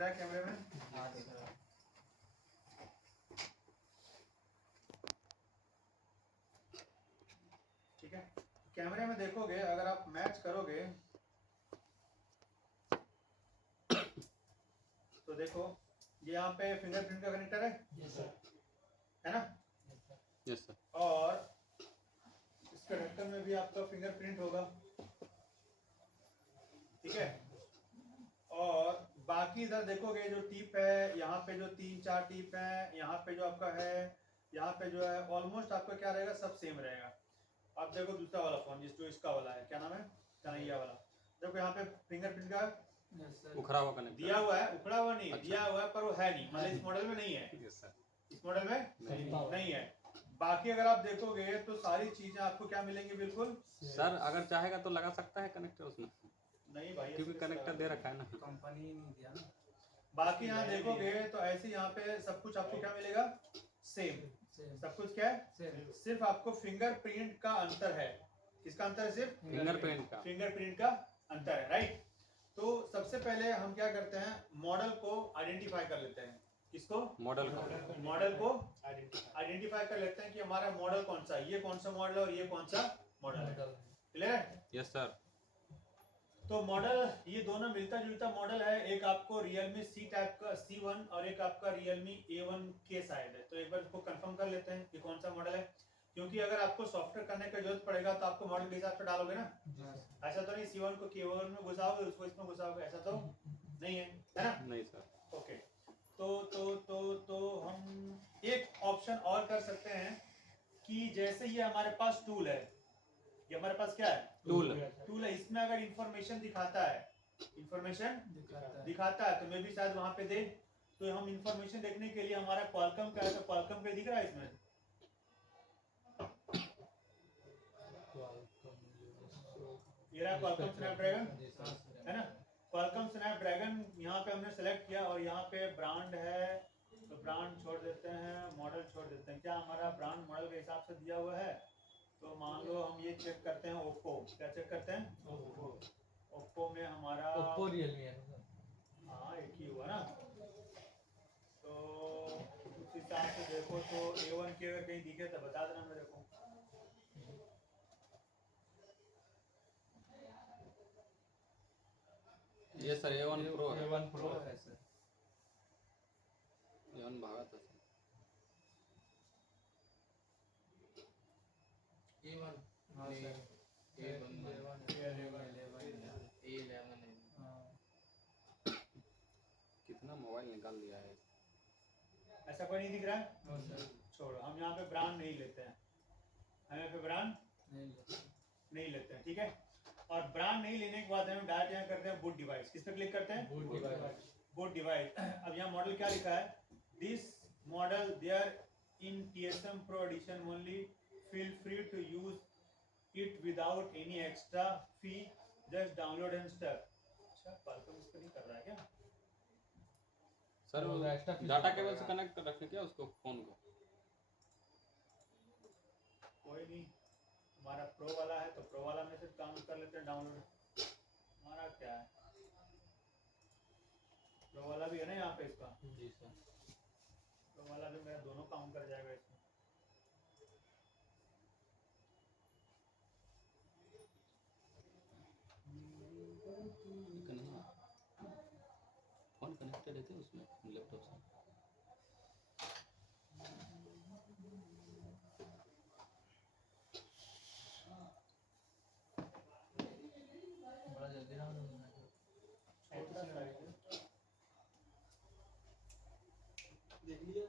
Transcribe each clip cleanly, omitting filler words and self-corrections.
रहा है कैमरे में? हाँ दिख रहा है। ठीक है, कैमरे में देखोगे, अगर आप मैच करोगे तो देखो ये यहाँ पे फिंगरप्रिंट का कनेक्टर है, है ना? Yes sir. और इसके ढक्कन में भी आपका फिंगरप्रिंट होगा, ठीक है। और बाकी इधर देखोगे जो टिप है, यहाँ पे जो 3-4 टिप है, यहाँ पे जो आपका है, यहाँ पे जो है, ऑलमोस्ट आपका क्या रहेगा, सब सेम रहेगा। आप देखो दूसरा वाला फोन जो इसका वाला है, क्या नाम है, कन्हैया वाला, देखो यहाँ पे फिंगरप्रिंट का उखड़ा हुआ कनेक्टर दिया हुआ है, उखड़ा हुआ नहीं, अच्छा। दिया हुआ है, पर वो है नहीं, मतलब इस मॉडल में नहीं है, यस सर। इस मॉडल में नहीं है। बाकी अगर आप देखोगे तो सारी चीजें आपको क्या मिलेंगी, बिल्कुल। सर अगर चाहेगा तो लगा सकता है कनेक्टर उसमें, नहीं भाई, क्योंकि कनेक्टर दे रखा है ना। कंपनी ही नहीं दिया ना। बाकी यहाँ देखोगे तो ऐसे यहाँ पे सब कुछ आपको क्या मिलेगा, सेम, सब कुछ क्या है, सिर्फ आपको फिंगरप्रिंट का अंतर है। किसका अंतर है? सिर्फ फिंगरप्रिंट का अंतर है, राइट। तो सबसे पहले हम क्या करते हैं, मॉडल को आइडेंटिफाई कर लेते हैं। किसको? मॉडल को आइडेंटिफाई कर लेते हैं कि हमारा मॉडल कौन सा है, ये कौन सा मॉडल है और ये कौन सा मॉडल है। क्लियर है? Yes sir. तो मॉडल ये दोनों मिलता जुलता मॉडल है। एक आपको Realme C टाइप का C1 और एक आपका Realme A1K शायद है। तो एक बार इसको कंफर्म कर लेते हैं कि कौन सा मॉडल है, क्योंकि अगर आपको सॉफ्टवेयर करने की जरूरत पड़ेगा तो आपको मॉडल के हिसाब से डालोगे ना। ऐसा तो नहीं C1 को K1 में घुसाओगे, उसको इसमें घुसाओगे, ऐसा तो नहीं है, है ना? नहीं सर। ओके, तो हम एक ऑप्शन और कर सकते हैं कि जैसे ये हमारे पास टूल है, ये हमारे पास क्या है, टूल है, इसमें अगर इंफॉर्मेशन दिखाता है, इंफॉर्मेशन दिखाता है तो मैं भी शायद वहां पे दे। तो हम इंफॉर्मेशन देखने के लिए हमारा क्वालकॉम का है, तो क्वालकॉम पे दिख रहा है इसमें, ये रहा क्वालकॉम स्नैपड्रैगन, है ना? क्वालकॉम स्नैपड्रैगन यहाँ पे हमने सेलेक्ट किया और यहाँ पे ब्रांड है, तो ब्रांड छोड़ देते हैं, मॉडल छोड़ देते हैं। क्या हमारा ब्रांड मॉडल के हिसाब से दिया हुआ है? तो मान लो हम ये चेक करते हैं, ओप्पो, क्या चेक करते हैं, ओप्पो में हमारा ओप्पो रियलमी है ना। हाँ, एक ही हुआ ना। तो उस हिसाब से देखो तो A1 के अगर कहीं दिखे तो बता देना मेरे को। ये सर A1 Pro है। A1 Pro है सर। A1 भागा था सर। A1 हाँ सर, A11 कितना मोबाइल निकाल लिया है। ऐसा कोई नहीं दिख रहा है? छोड़ो, हम यहाँ पे ब्रांड नहीं लेते हैं, हम यहाँ पे ब्रांड नहीं लेते हैं, ठीक है। और ब्रांड नहीं लेने के बाद हम डायरेक्ट यहाँ करते हैं बूट डिवाइस। किस पे क्लिक करते हैं? Boot device. अब यहाँ मॉडल क्या लिखा है, this model there in TSM Pro edition only, feel free to use it without any extra fee, just download and install. अच्छा, क्वालकॉम इस पे नहीं कर रहा है क्या? सर वो डाटा केबल से कनेक्ट कर रखें क्या उसको, फोन को? कोई नहीं, हमारा प्रो वाला है तो प्रो वाला में से काम कर लेते हैं डाउनलोड। हमारा क्या है, प्रो वाला भी है ना यहाँ पे इसका। जी सर। प्रो वाला भी मेरा दोनों काम कर जाएगा इसमें। फोन कनेक्टेड है क्या उसमें, लैपटॉप से? बड़ा जल्दी ना छोटा साइज है। देख लिया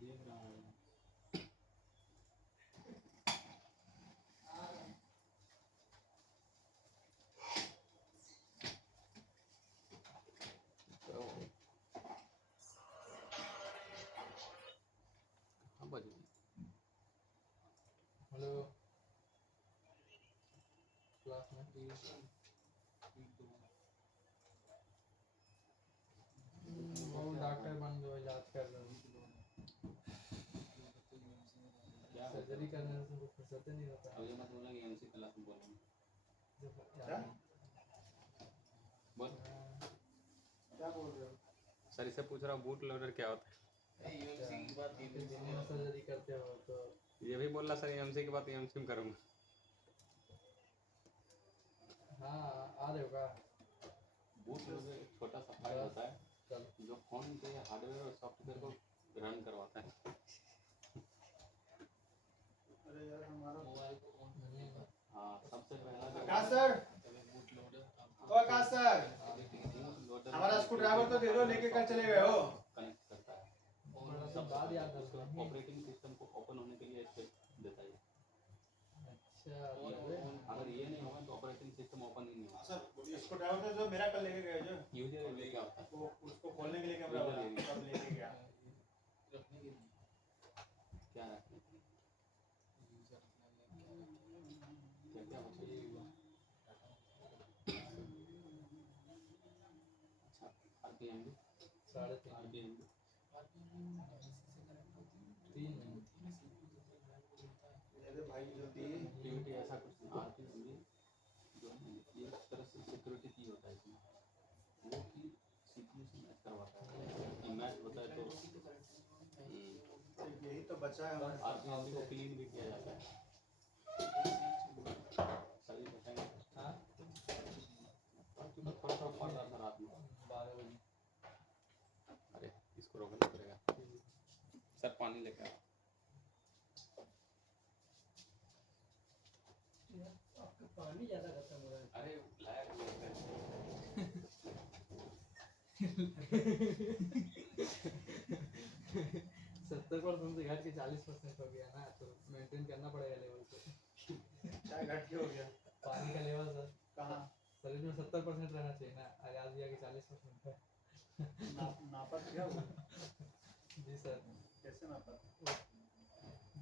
देख रहा हूँ। में वो डॉक्टर बन गए इलाज कर रहे हैं क्या सर्जरी करने से उनको फुर्सत ही नहीं होता अब ये मत बोलना कि एमसी क्लास में बोलूँ क्या बोल क्या बोल रहे हो? सर इससे पूछ रहा हूँ बूट लोडर क्या होता यूएमसी की बात की थी सर्जरी करते हो तो है ये भी बोल रहा सर एमसी की बात एमसी में करूँगा हाँ आ रहे होगा बूट लोडर एक छोटा सा फाइल होता है चल जो फोन के हार्डवेयर और सॉफ्टवेयर को रन करवाता है अरे यार हमारा मोबाइल को ऑन करने का हाँ सबसे पहला आकाश सर, तभी बूट लोडर ओ आकाश सर, हमारा स्क्रू ड्राइवर तो दे दो, लेके कल चले गए हो। कनेक्ट करता है बड़ा सा सबसे बात पहले याद उसको रखना है। ऑपरेटिंग सिस्टम को ओपन होने के लिए स्टेप देता है अच्छा अगर ये नहीं होगा तो ऑपरेटिंग सिस्टम ओपन ही नहीं होगा सर स्क्रू ड्राइवर तो जो मेरा कल लेके गए जो, यूजर एरिया क्या होता है वो उसको खोलने के लिए कैमरा वाला सब लेके गया। रखने के लिए क्या रखने के लिए यूजर अपना क्या क्या होता है अच्छा आरपीएम भी 3.5 आरपीएम भी 3 अरे भाई जो थी सिक्योरिटी ऐसा कुछ आरपीएम भी जो है ये एक तरह से सिक्योरिटी की होता है इसमें वो की सीपीयू से मैच करवाता है ये मैच होता है तो यही तो बचा है हमारे पास। आरपीएम को क्लीन भी किया जाता है सभी बताएंगे हाँ थोड़ा थोड़ा पढ़ रहा था रात में 12 बजे अरे इसको रोकना पड़ेगा सर पानी लेकर आओ। आपका पानी ज़्यादा खत्म हो रहा है अरे लाया कि नहीं है? 70% से घट के 40% हो गया ना तो मेंटेन करना पड़ेगा लेवल को क्या घट के हो गया? पानी का लेवल सर कहाँ? शरीर में 70% रहना चाहिए ना आगाज दिया कि 40% है नापा क्या हुआ? जी सर कैसे नापा?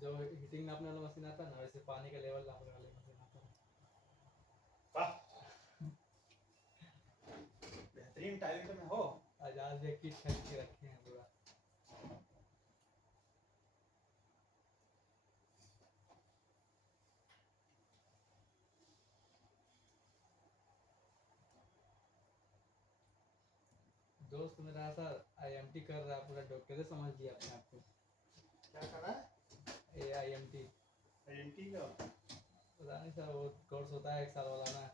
जो हीटिंग नापने वाला मशीन आता है ना वैसे पानी का लेवल नापने वाली मशीन आता है वाह, बेहतरीन टैलेंट में हो। आजाद भी किट खरीद के रखे हैं पूरा दोस्त मेरा सर आईएमटी कर रहा है पूरा डॉक्टर समझ लिया अपने आप को क्या कर रहा है? आईएमटी आईएमटी का? पता नहीं सर वो कोर्स होता है 1 साल वाला ना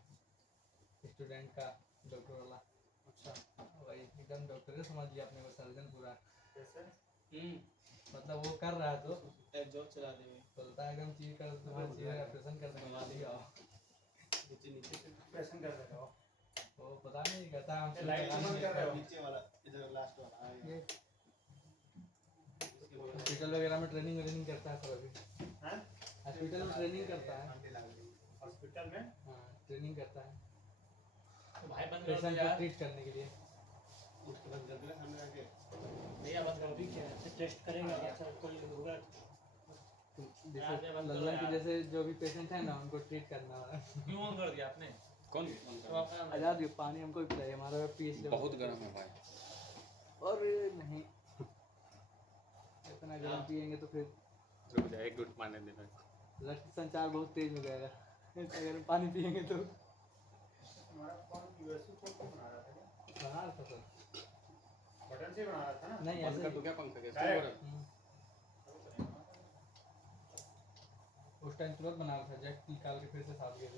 स्टूडेंट का डॉक्टर वाला अच्छा, वही एकदम डॉक्टर समझ लिया अपने को सर्जन पूरा कैसे? मतलब वो कर रहा है तो जॉब चला दे बोलता है एकदम चीज कर तुम्हारे चीज ऑपरेशन कर देंगे जल्दी आओ नीचे नीचे से ऑपरेशन कर रहे हो? वो पता नहीं कहता है हम लाइट बंद कर रहे हो? नीचे वाला इधर लास्ट वाला ये हॉस्पिटल वगैरह में ट्रेनिंग करता है सर अभी हैं? हॉस्पिटल में ट्रेनिंग करता है हॉस्पिटल में? हाँ ट्रेनिंग करता है भाई बंद कर पेशेंट दो को यार ट्रीट करने के लिए उसको बंद कर देना सामने आके भैया बंद कर दी क्या टेस्ट करेगा अच्छा कोई होगा जैसे लल्लन की जैसे जो भी पेशेंट है ना उनको ट्रीट करना है क्यों ऑन कर दिया आपने कौन तो आपका आजाद ये पानी हमको भी पिलाइए हमारा पीएच बहुत गर्म है भाई और नहीं इतना गर्म पिएंगे तो फिर रुक जा एक घुट पानी देना रक्त संचार बहुत तेज हो जाएगा अगर पानी पिएंगे तो हमारा फोन यूएसबी पोर्ट पे बना रहा था क्या? बना रहा था सर बटन से बना रहा था ना? नहीं बंद ऐसे कर दो क्या पंखा कैसे Direct? हो रहा है? उस टाइम तुरंत बना रहा था जैक निकाल के फिर से साफ किया था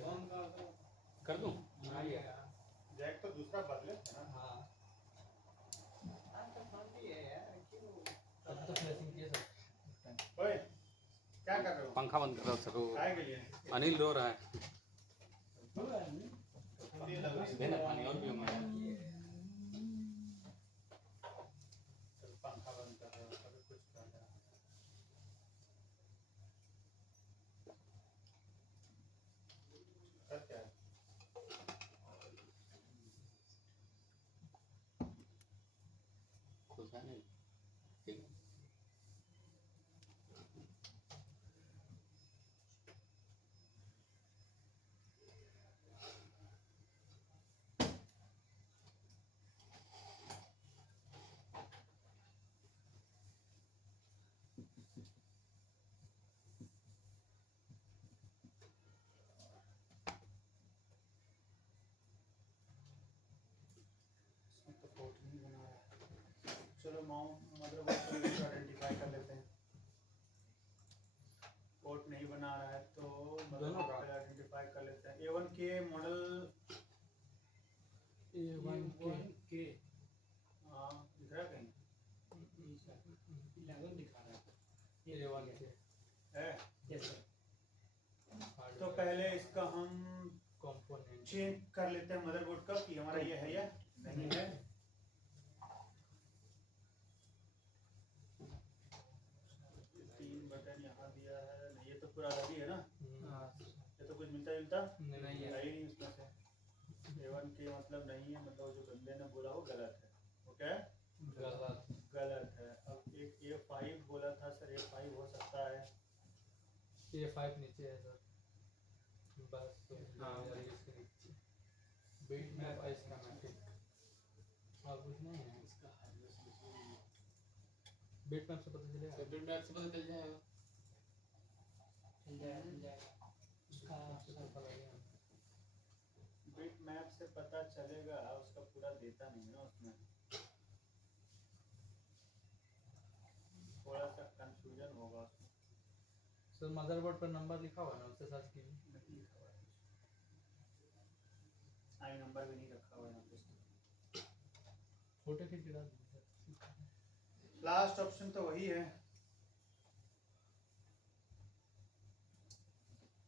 कर दूं जैक तो दूसरा बदले थे ना? हाँ तब तो फ्लैशिंग किया सर उस टाइम ओए, क्या कर रहे हो? पंखा बंद कर दो सर काय के लिए? अनिल रो रहा है ठंडी लग रही है। देना पानी और पीऊंगा चल, पंखा बंद कर रहे हो, कभी कुछ कर रहे हो। कर क्या है? खुश है नहीं ठीक है इसमें तो पोर्ट नहीं बना रहा है। चलो माउंट मदरबोर्ड को आइडेंटिफाई कर लेते हैं। पोर्ट नहीं बना रहा है तो मदरबोर्ड को आइडेंटिफाई कर लेते हैं। A1 के मॉडल के हाँ दिख रहा है कहीं 11 दिखा रहा है A1 के है? Yes sir. तो पहले इसका हम कंपोनेंट चेक कर लेते हैं मदरबोर्ड का कि हमारा ये है या नहीं है। तीन बटन यहाँ दिया है, नहीं ये तो पूरा अलग ही है ना, ये तो कुछ मिलता जुलता नहीं है है। ही नहीं उसमें से। A1 के मतलब नहीं है, मतलब जो बंदे ने बोला वो गलत है। ओके गलत है। अब एक A5 बोला था सर, A5 हो सकता है। A5 नीचे है सर, बस हाँ, इसके नीचे बीट मैप है स्कीमेटिक और कुछ नहीं है। इसका बीट मैप से पता चलेगा। बिट मैप से पता चल जाएगा। मिल जाएगा उसका पता लगेगा। बिट मैप से पता चलेगा, उसका पूरा डेटा नहीं है ना उसमें, थोड़ा सा कंफ्यूजन होगा उसमें। सर मदरबोर्ड पर नंबर लिखा हुआ है ना, उससे सर्च कीजिए। नहीं लिखा हुआ है, आई नंबर भी नहीं रखा हुआ है यहाँ पे। फोटो खींच के डाल दीजिए सर। लास्ट ऑप्शन तो वही है,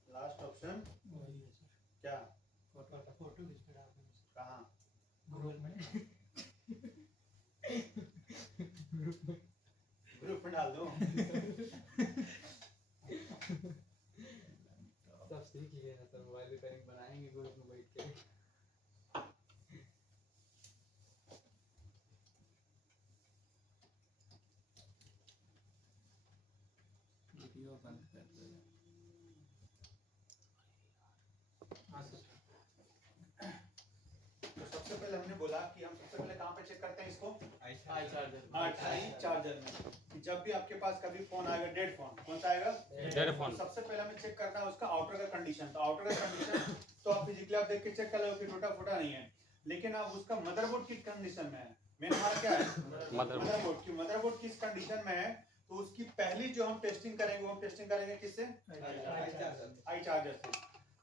लास्ट ऑप्शन वही है सर। क्या? फोटो खींच के डाल देंगे सर कहाँ? गूगल में। ग्रुप में डाल दो। सब सीख लिए ना सर, मोबाइल रिपेयरिंग बनाएंगे ग्रुप में बैठ के। वीडियो बंद कर दो। हाँ सर। तो सबसे पहले हमने बोला कि हम सबसे पहले कहाँ पे चेक करते हैं इसको? आई चार्जर। आई चार्जर में। कि जब भी आपके पास कभी फोन आएगा डेड फोन, कौन सा आएगा? Dead phone. तो सबसे पहले हमें चेक करना है उसका आउटर का कंडीशन। तो आउटर का कंडीशन तो आप फिजिकली आप देख के चेक कर लो कि टूटा फूटा नहीं है, लेकिन अब उसका मदरबोर्ड किस कंडीशन में है, मेन हमारा क्या है? मदरबोर्ड की मदरबोर्ड किस कंडीशन में है, तो उसकी पहली जो हम टेस्टिंग करेंगे वो हम टेस्टिंग करेंगे किससे? आई चार्जर से।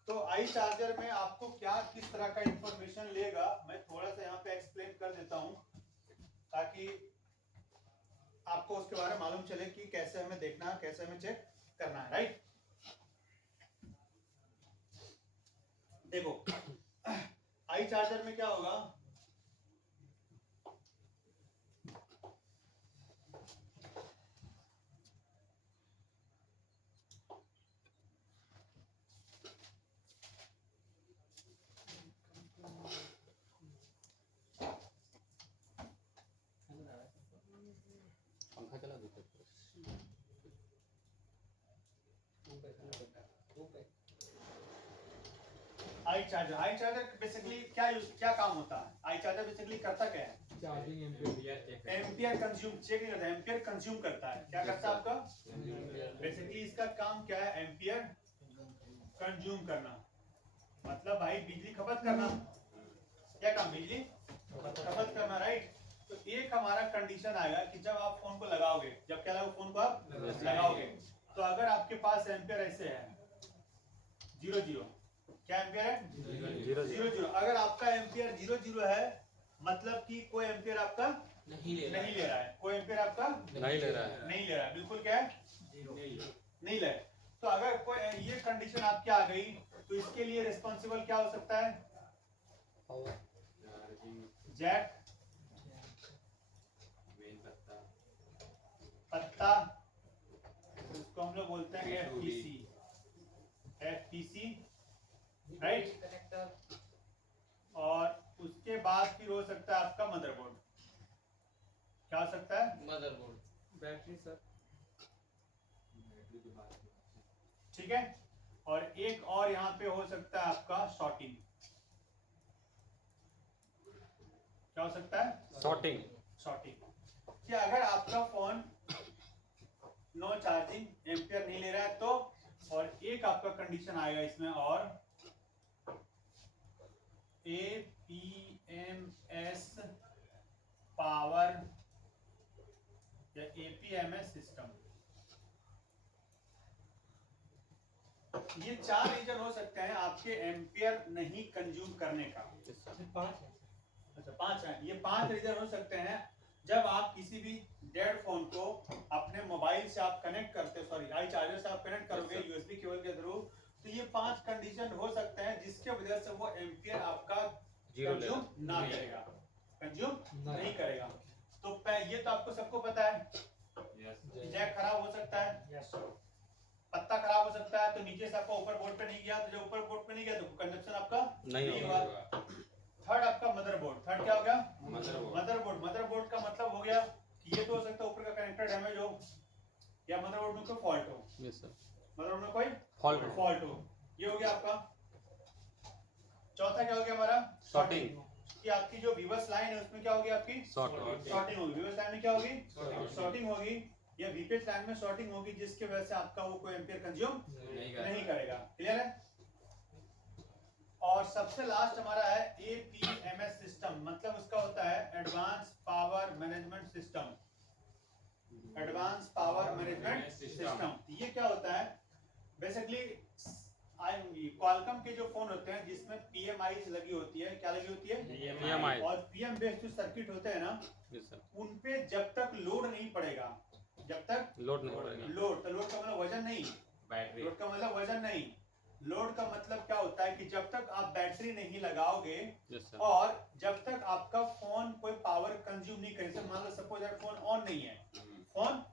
तो आई चार्जर में आपको क्या किस तरह का इंफॉर्मेशन लेगा, मैं थोड़ा सा यहाँ पे एक्सप्लेन कर देता हूँ ताकि आपको उसके बारे में मालूम चले कि कैसे हमें देखना है, कैसे हमें चेक करना है। राइट, देखो आई चार्जर में क्या होगा, पंखा चला दो। आई चार्जर बेसिकली क्या काम होता है? आई चार्जर बेसिकली करता क्या है? Charging ampere ampere consume check नहीं करता, एम्पियर कंज्यूम करता है। क्या करता है आपका? बेसिकली इसका काम क्या है? एम्पियर कंज्यूम करना, मतलब भाई बिजली खपत करना। क्या काम? बिजली खपत करना। राइट, तो एक हमारा कंडीशन आएगा कि जब आप फोन को लगाओगे, जब क्या लगाओगे फोन को आप लगाओगे, तो अगर आपके पास एम्पियर ऐसे है 0 क्या एम्पियर है? 0 अगर आपका एम्पियर 0 है, मतलब कि कोई एम्पियर आपका नहीं ले रहा है, कोई एम्पियर आपका नहीं ले रहा है, बिल्कुल क्या है? नहीं ले। तो अगर कोई ये कंडीशन आपकी आ गई तो इसके लिए रिस्पॉन्सिबल क्या हो सकता है? जैक, पत्ता, उसको हम लोग बोलते हैं FTC, राइट। और उसके बाद फिर हो सकता है आपका मदरबोर्ड। क्या हो सकता है? Motherboard, battery sir. ठीक है, और एक और यहाँ पे हो सकता है आपका शॉर्टिंग। क्या हो सकता है? शॉर्टिंग। कि अगर आपका फोन नो चार्जिंग एम्पियर नहीं ले रहा है तो, और एक आपका कंडीशन आएगा इसमें और APMS पावर या APMS सिस्टम। ये 4 रीजन हो सकते हैं आपके एम्पियर नहीं कंज्यूम करने का। सिर्फ 5 है। अच्छा 5 है, ये 5 रीजन हो सकते हैं जब आप किसी भी डेड फोन को अपने मोबाइल से आप कनेक्ट करते हो, सॉरी आई चार्जर से आप कनेक्ट करोगे USB केबल के थ्रू, तो ये 5 कंडीशन हो सकते हैं जिसके वजह से वो एम्पियर आपका कंज्यूम ना करेगा, कंज्यूम नहीं करेगा। तो ये तो आपको सबको पता है, जैक खराब हो सकता है, यस पत्ता खराब हो सकता है, तो नीचे से आपका ऊपर बोर्ड पे नहीं गया, तो जब ऊपर बोर्ड पे नहीं गया तो कंडक्शन आपका नहीं हुआ। थर्ड आपका मदरबोर्ड, थर्ड क्या हो गया? मदरबोर्ड। मदरबोर्ड का मतलब हो गया कि ये तो हो सकता है ऊपर का कनेक्टर डैमेज हो या मदरबोर्ड में कोई फॉल्ट हो। यस सर, मदरबोर्ड में कोई फॉल्ट हो, ये हो गया आपका। चौथा क्या हो गया हमारा? शॉर्टिंग, कि आपकी जो विवस लाइन है उसमें क्या होगी? आपकी शॉर्टिंग होगी। विवस लाइन में क्या होगी? शॉर्टिंग होगी, या वीपीएच लाइन में शॉर्टिंग होगी, जिसकी वजह से आपका वो कोई एम्पियर कंज्यूम नहीं करेगा। क्लियर है? और सबसे लास्ट हमारा है APMS सिस्टम, मतलब उसका होता है advance power management system. Advance power management system ये क्या होता है? बेसिकली क्वालकॉम के जो फोन होते हैं जिसमें PMI लगी होती है, क्या लगी होती है? PMI। और PM बेस्ड जो सर्किट होते हैं ना, यस सर, उन पे जब तक लोड नहीं पड़ेगा, जब तक लोड नहीं पड़ेगा, लोड का मतलब वजन नहीं, बैटरी, लोड का मतलब वजन नहीं, लोड का मतलब क्या होता है कि जब तक आप बैटरी नहीं लगाओगे यस सर, और जब तक आपका फोन कोई पावर कंज्यूम नहीं करे, मान लो सपोज दैट फोन ऑन नहीं है, फोन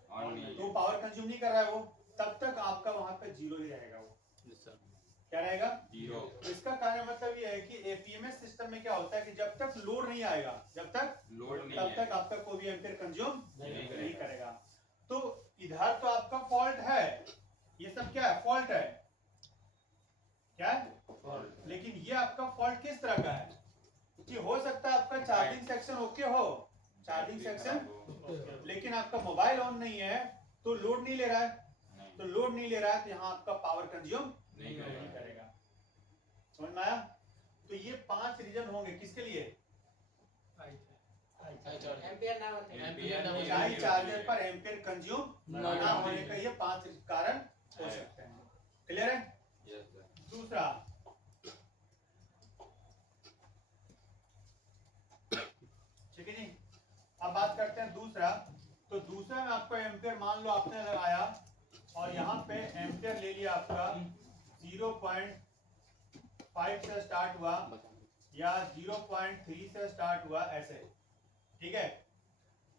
तो पावर कंज्यूम नहीं कर रहा है वो, तब तक आपका वहां पे जीरो ही रहेगा। वो यस सर, क्या रहेगा? जीरो। इसका कारण मतलब ये है कि APMS सिस्टम में क्या होता है कि जब तक लोड नहीं आएगा, जब तक लोड नहीं तब तक आपका कोई भी एम्पियर कंज्यूम नहीं करेगा। तो इधर तो आपका फॉल्ट है, ये सब क्या है? फॉल्ट है, क्या है? लेकिन ये आपका फॉल्ट किस तरह का है कि हो सकता है आपका चार्जिंग सेक्शन ओके हो, चार्जिंग सेक्शन, लेकिन आपका मोबाइल ऑन नहीं है तो लोड नहीं ले रहा है, तो लोड नहीं ले रहा है तो यहाँ आपका पावर कंज्यूम नहीं करेगा। समझ में आया? तो ये 5 रीजन होंगे किसके लिए? एम्पियर ना होने चाहे चार्जर पर एम्पियर कंज्यूम ना होने का, ये 5 कारण हो सकते हैं। क्लियर है? यस सर, दूसरा, ठीक है जी, अब बात करते हैं दूसरा। तो दूसरा में आपको एम्पियर मान लो आपने लगाया और यहाँ पे एम्पियर ले लिया आपका 0.5 से स्टार्ट हुआ या 0.3 से स्टार्ट हुआ, ऐसे, ठीक है,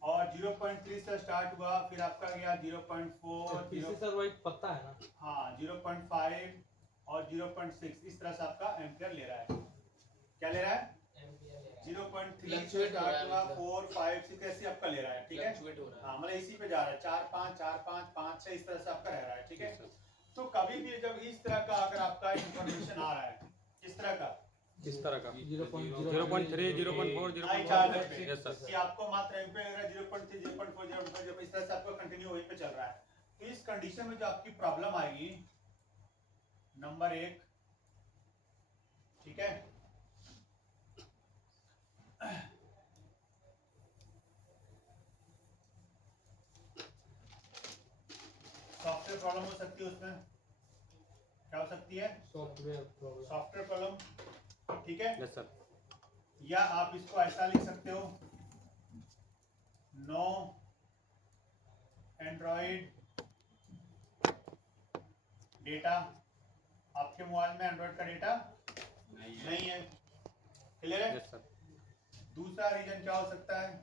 और 0.3 से स्टार्ट हुआ, फिर आपका गया 0.4, पीछे सर वो एक पत्ता है ना, हाँ 0.5 और 0.6, इस तरह से आपका एम्पियर ले रहा है। क्या ले रहा है? 0.3 से स्टार्ट हुआ, 4, 5, 6 ऐसे आपका ले रहा है, ठीक है? हाँ मतलब इसी पे जा रहा है, 4, 5, 4, 5, 5, 6 इस तरह से आपका रह रहा है, ठीक है? तो कभी भी जब इस तरह का अगर आपका इंफॉर्मेशन आ रहा है, इस तरह का, किस तरह का? 0.3, 0.4, आई चार्जर 0.5, पे, यस सर, कि आपको मात्र एम्पियर लग रहा है 0.3, 0.4, 0.5, इस तरह से आपका कंटिन्यू वहीं पे चल रहा है। तो इस कंडीशन में जो आपकी प्रॉब्लम आएगी, नंबर 1, ठीक है, सॉफ्टवेयर प्रॉब्लम हो सकती है, उसमें क्या हो सकती है? सॉफ्टवेयर प्रॉब्लम, सॉफ्टवेयर प्रॉब्लम, ठीक है? यस सर, या आप इसको ऐसा लिख सकते हो, नो एंड्रॉइड डेटा, आपके मोबाइल में एंड्रॉइड का डेटा नहीं है। क्लियर है? यस सर, दूसरा रीजन क्या हो सकता है?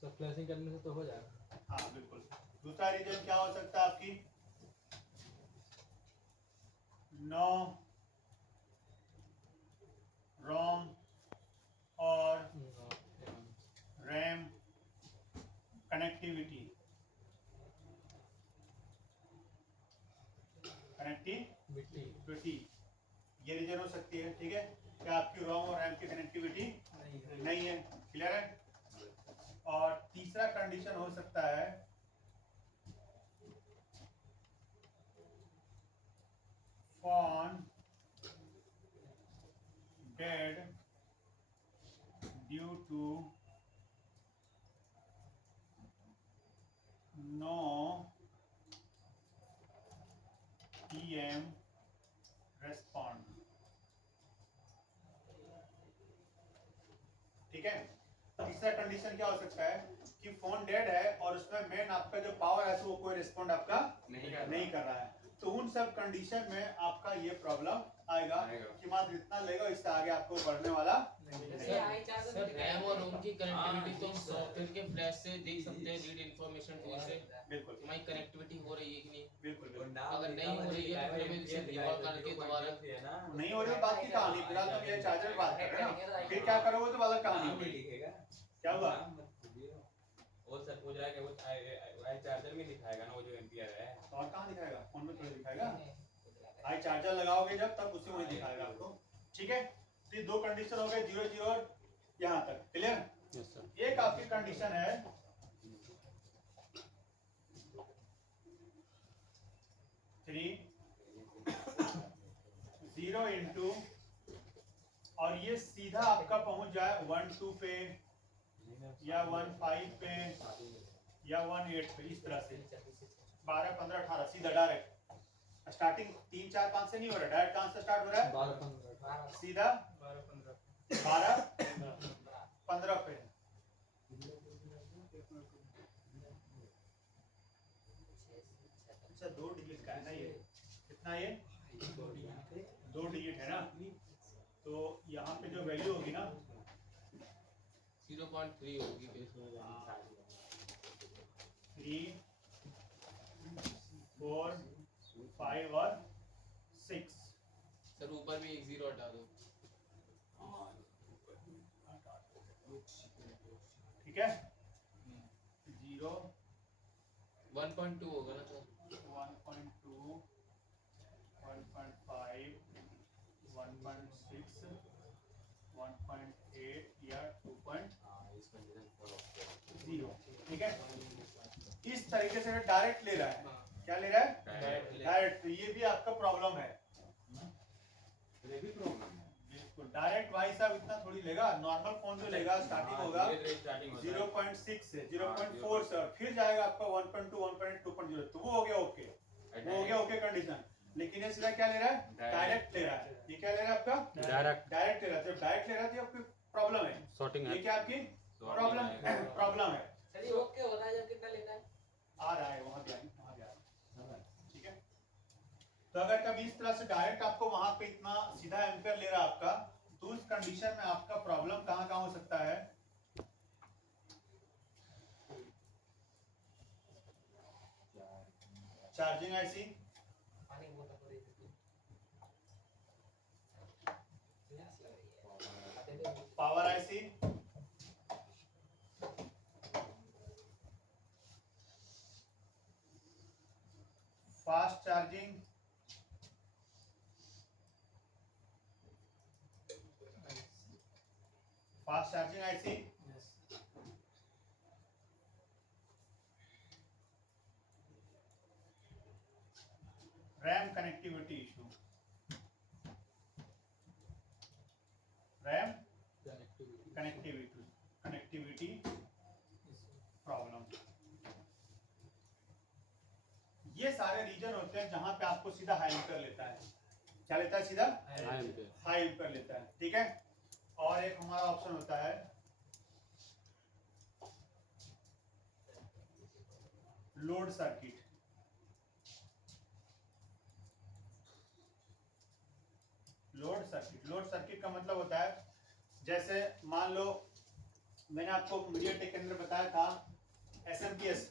सर फ्लैशिंग करने से तो हो जाएगा। हाँ बिल्कुल, दूसरा रीजन क्या हो सकता है आपकी? नो रोम और रैम कनेक्टिविटी, ये रीजन हो सकती है, ठीक है? क्या आपकी रोम और रैम की कनेक्टिविटी नहीं है। क्लियर है? और तीसरा कंडीशन हो सकता है phone dead due to no PM respond। ठीक है, तीसरा कंडीशन क्या हो सकता है कि फोन डेड है और उसमें मेन आपका जो पावर है वो कोई रिस्पॉन्ड आपका नहीं कर रहा है। तो उन सब कंडीशन में आपका ये प्रॉब्लम आएगा कि मात्र इतना लेगा, इससे आगे आपको बढ़ने वाला सर रैम और रोम की कनेक्टिविटी तो सॉफ्टवेयर के फ्लैश से देख सकते हैं, रीड इंफॉर्मेशन टूल से बिल्कुल हमारी कनेक्टिविटी हो रही है कि नहीं। बिल्कुल बिल्कुल। अगर नहीं हो रही है तो फिर हमें इसे रिकॉल करके दोबारा नहीं हो रही बात की कहानी, फिलहाल तो ये चार्जर बात कर रहे हैं ना, फिर क्या करोगे तो अलग कहानी होगी। क्या हुआ? वो सर पूछ रहा है कि वो आई चार्जर में दिखाएगा ना वो जो एम्पियर है। और कहाँ दिखाएगा? फोन में थोड़ी दिखाएगा। आई चार्जर लगाओगे जब तब उसी में दिखाएगा आपको। ठीक है, तो ये दो कंडीशन हो गए, 0 0 और यहाँ तक क्लियर। Yes sir. एक आपकी कंडीशन है 3 0 इंटू और ये सीधा आपका पहुंच जाए 1 2 पे या 1 5 पे या 1 8 पे, इस तरह से 12 15 18 सीधा डायरेक्ट। स्टार्टिंग 3 4 5 से नहीं हो रहा, डायरेक्ट कहां से स्टार्ट हो रहा है? 12 15 सीधा 12 15 पे। अच्छा 2 डिजिट का है ना ये, कितना ये 2 डिजिट है ना, तो यहाँ पे जो वैल्यू होगी ना 0.3 होगी। 3 4 5 और 6। सर ऊपर भी एक 0 हटा दो। ठीक है, 0 1.2 होगा ना सर? 1.2 1.5 1.6 1.8 या 2.0। ठीक है, इस तरीके से डायरेक्ट ले रहा है। क्या ले रहा है? डायरेक्ट। तो ये भी आपका प्रॉब्लम है। ये भी प्रॉब्लम है। बिल्कुल डायरेक्ट भाई साहब इतना थोड़ी लेगा। नॉर्मल फोन जो लेगा स्टार्टिंग होगा 0.6 से 0.4 से और फिर जाएगा आपका 1.2 1.8 2.0, तो वो हो गया ओके, वो हो गया ओके कंडीशन। लेकिन ये सीधा क्या ले रहा है? डायरेक्ट ले रहा है। ये क्या ले रहा है आपका? डायरेक्ट डायरेक्ट ले रहा है। जब डायरेक्ट ले रहा है तो आपकी प्रॉब्लम है। सॉर्टिंग ये है। क्या आपकी प्रॉब्लम है। सर ये ओके होता है जब कितना लेना है? आ रहा है वहां पे, वहां पे आ रहा है। ठीक है, तो अगर कभी इस तरह से डायरेक्ट आपको वहां पे इतना सीधा एम्पियर ले रहा है आपका, तो उस कंडीशन में आपका प्रॉब्लम कहां कहां हो सकता है? चार्जिंग आईसी, पानी बहुत पड़ी power IC, fast charging, fast charging IC, RAM connectivity issue, RAM connectivity problem. ये सारे रीजन होते हैं जहां पे आपको सीधा हाई एम्पियर लेता है। क्या लेता है? सीधा हाई एम्पियर लेता है। ठीक है, और एक हमारा ऑप्शन होता है लोड सर्किट। लोड सर्किट का मतलब होता है, जैसे मान लो मैंने आपको मीडियाटेक के अंदर बताया था एसएमपीएस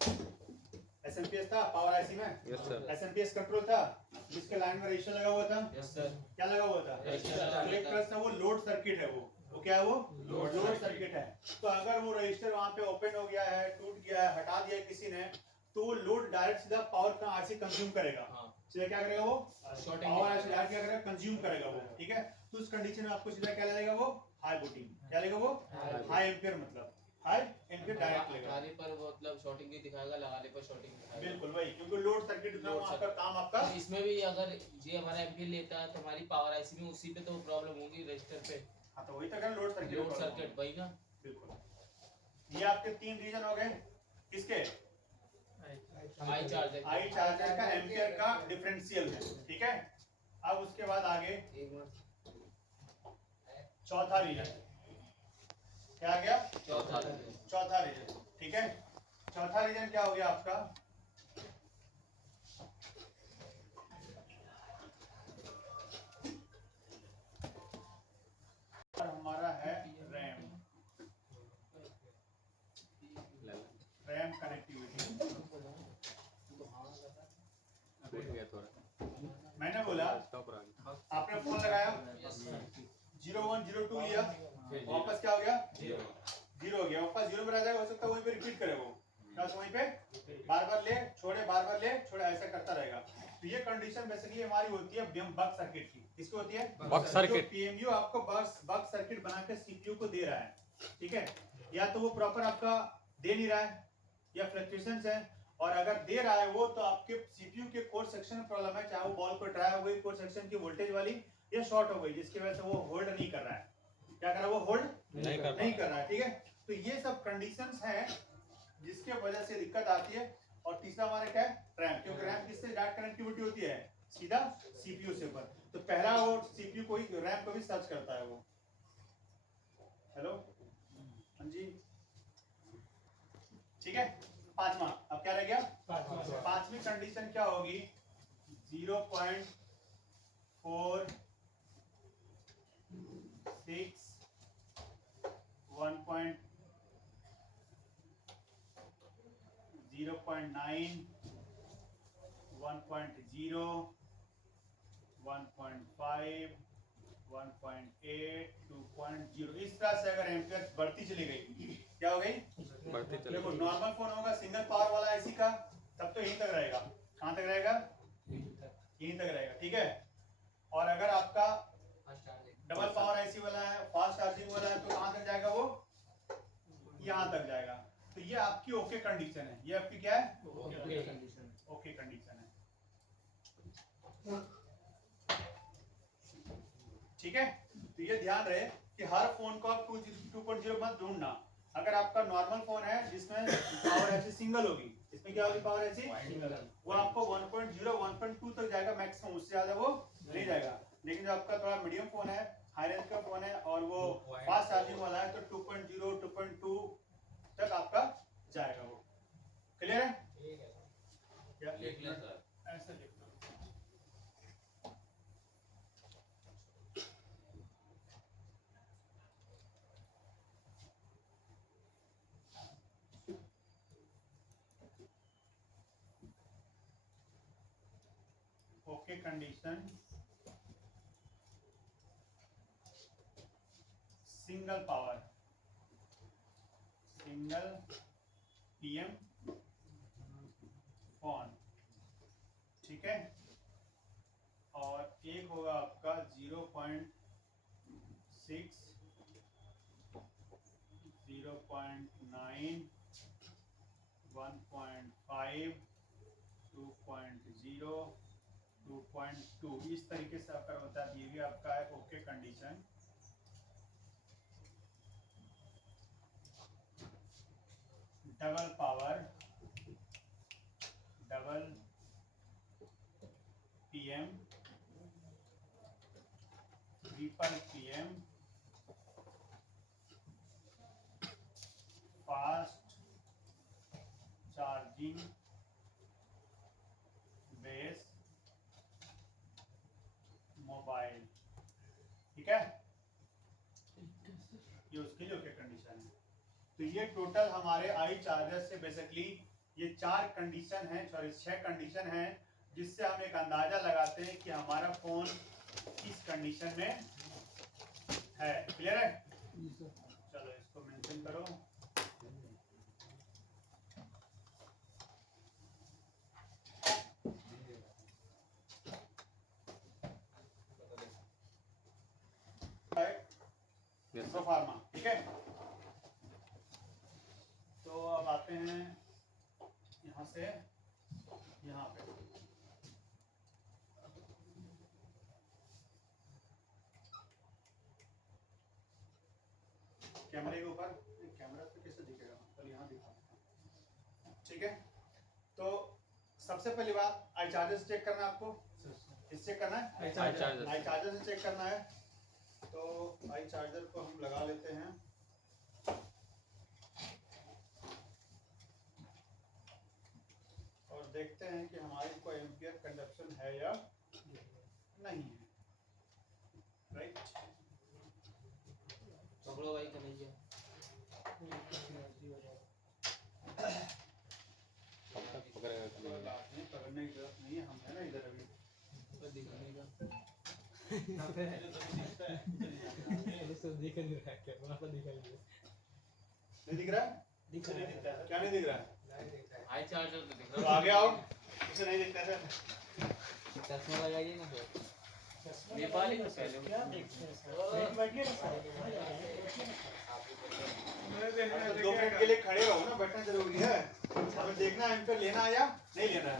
था पावर आईसी में। Yes sir. एसएमपीएस कंट्रोल था जिसके लाइन में रजिस्टर लगा हुआ था। Yes sir. क्या लगा हुआ था? तो एक तरह से वो लोड सर्किट है। वो क्या है? वो लोड सर्किट है। तो अगर वो रजिस्टर वहां पे ओपन हो गया है, टूट गया है, हटा दिया किसी ने, तो वो लोड डायरेक्ट सीधा पावर का आरसी कंज्यूम करेगा। सीधा क्या करेगा? वो पावर आरसी डायरेक्ट क्या करेगा? कंज्यूम करेगा वो। ठीक है, तो उस कंडीशन में आपको सीधा क्या लगेगा? वो हाई वोल्टेज। क्या लगेगा? वो हाई एम्पियर, मतलब हाई एम्पियर डायरेक्ट लेगा। हटाने पर वो मतलब शॉर्टिंग ही दिखाएगा, लगाने पर शॉर्टिंग दिखाएगा। बिल्कुल वही, क्योंकि लोड सर्किट में लोड आपका सर्किट। काम आपका तो इसमें भी अगर ये हमारा एम्पियर लेता है तो हमारी पावर आईसी में उसी पे तो प्रॉब्लम होगी रजिस्टर पे। हाँ तो वही तो कह लोड सर्किट लोड सर्किट वही ना। बिल्कुल। ये आपके 3 रीजन हो गए किसके? आई चार्जर। आई चार्जर का एम्पियर का डिफरेंशियल है, ठीक है। अब उसके बाद आगे एक मिनट। चौथा रीजन क्या आ गया? चौथा चौथा रीजन, ठीक है। चौथा रीजन क्या हो गया आपका? और हमारा है रैम कनेक्टिविटी। बैठ गया थोड़ा। मैंने बोला स्टॉप रहा है। आपने फोन लगाया 0102 लिया, वापस क्या हो गया? जीरो हो गया, वापस जीरो पर आ जाएगा। हो सकता है वहीं पे रिपीट करे वो, बस वहीं पे बार बार ले छोड़े, बार बार ले छोड़े, ऐसा करता रहेगा। तो ये कंडीशन बेसिकली हमारी होती है बक सर्किट की। किसकी होती है? बक सर्किट। पीएमयू आपको बक सर्किट बना के सीपीयू को दे रहा है, ठीक है। या तो वो प्रॉपर आपका दे नहीं रहा है या फ्लक्चुएशंस है, और अगर दे रहा है वो तो आपके सीपीयू के कोर सेक्शन में प्रॉब्लम है, चाहे वो बॉल को ट्राई हो गई कोर सेक्शन की वोल्टेज वाली, या शॉर्ट हो गई जिसकी वजह से वो होल्ड नहीं कर रहा है। क्या कर रहा है? वो होल्ड नहीं कर रहा है, ठीक है। तो ये सब कंडीशंस हैं जिसके वजह से दिक्कत आती है। और तीसरा हमारा क्या है? रैम, क्योंकि रैम किससे डायरेक्ट कनेक्टिविटी होती है? सीधा सीपीयू से ऊपर। तो पहला वो सीपीयू को ही रैम को भी सर्च करता है वो। हेलो हाँ जी, ठीक है। पांचवा, अब क्या रह गया? पांचवी कंडीशन क्या होगी? 0.46 1.0.9 1.0 1.5 1.8 2.0 इस तरह से अगर एम्पियर बढ़ती चली गई, क्या हो गई? बढ़ते चले। देखो नॉर्मल फोन होगा सिंगल पावर वाला आईसी का, तब तो यहीं तक रहेगा। कहां तक रहेगा? यहीं तक रहेगा, ठीक है। और अगर आपका डबल पावर आईसी वाला है, फास्ट चार्जिंग वाला है, तो कहां तक जाएगा? वो यहां तक जाएगा। तो ये आपकी ओके कंडीशन है। ये आपकी क्या है? ओके कंडीशन है, ठीक है। तो ये ध्यान रहे कि हर फोन को आप 2.0 मत ढूंढना। अगर आपका नॉर्मल फोन है जिसमें पावर ऐसी सिंगल होगी, इसमें क्या होगी? पावर ऐसी वो आपको 1.0 1.2 तक जाएगा मैक्सिमम, उससे ज्यादा वो नहीं जाएगा। लेकिन जो आपका थोड़ा मीडियम फोन है, हाई रेंज का फोन है, और वो फास्ट चार्जिंग वाला है, तो 2.0 2.2 तक आपका जाएगा वो। क्लियर है? क्या लिख लें सर। ऐसा लिखना। Okay condition single power, single PM phone, ठीक है। और एक होगा आपका 0.6 0.9 1.5 2.0 2.2 इस तरीके से आपका होता है। ये भी आपका है okay condition. Double power, double PM, triple PM, fast charging base mobile, ठीक है। ये उसके लिए ओके कंडीशन है। तो ये टोटल हमारे आई चार्जर से बेसिकली ये 4 कंडीशन है, सॉरी 6 कंडीशन है, जिससे हम एक अंदाजा लगाते हैं कि हमारा फोन किस कंडीशन में है। क्लियर है? चलो इसको मेंशन करो। Yes, sir. प्रोफार्मा, ठीक है। लगाते हैं यहाँ से यहाँ पे। कैमरे के ऊपर, कैमरा पे कैसे दिखेगा, तो यहाँ दिखा, ठीक है। तो सबसे पहली बात आई चार्जर चेक करना है आपको, किस चेक करना है, आई चार्जर से चेक करना है। तो आई चार्जर को हम लगा लेते हैं, और देखते हैं कि हमारी कोई एम्पियर कंडक्शन है या नहीं है, राइट। पकड़ो भाई कन्हैया। कोई बात नहीं, पकड़ने की जरूरत नहीं है, हम है ना इधर अभी। दिखाने का दिख नहीं रहा है, कैमरा पर दिखाई दे। नहीं दिख रहा है, क्या नहीं दिख रहा है, आई चार्जर तो दिख तो रहा आगे आओ, इसे नहीं दिखता है। चश्मा लगाइए ना सर। है। नेपाली तो पहले क्या देखते हैं सर, बैठिए ना सर, दो मिनट के लिए खड़े रहो ना, बैठना जरूरी है। हमें देखना है एम्पियर लेना है या नहीं लेना है,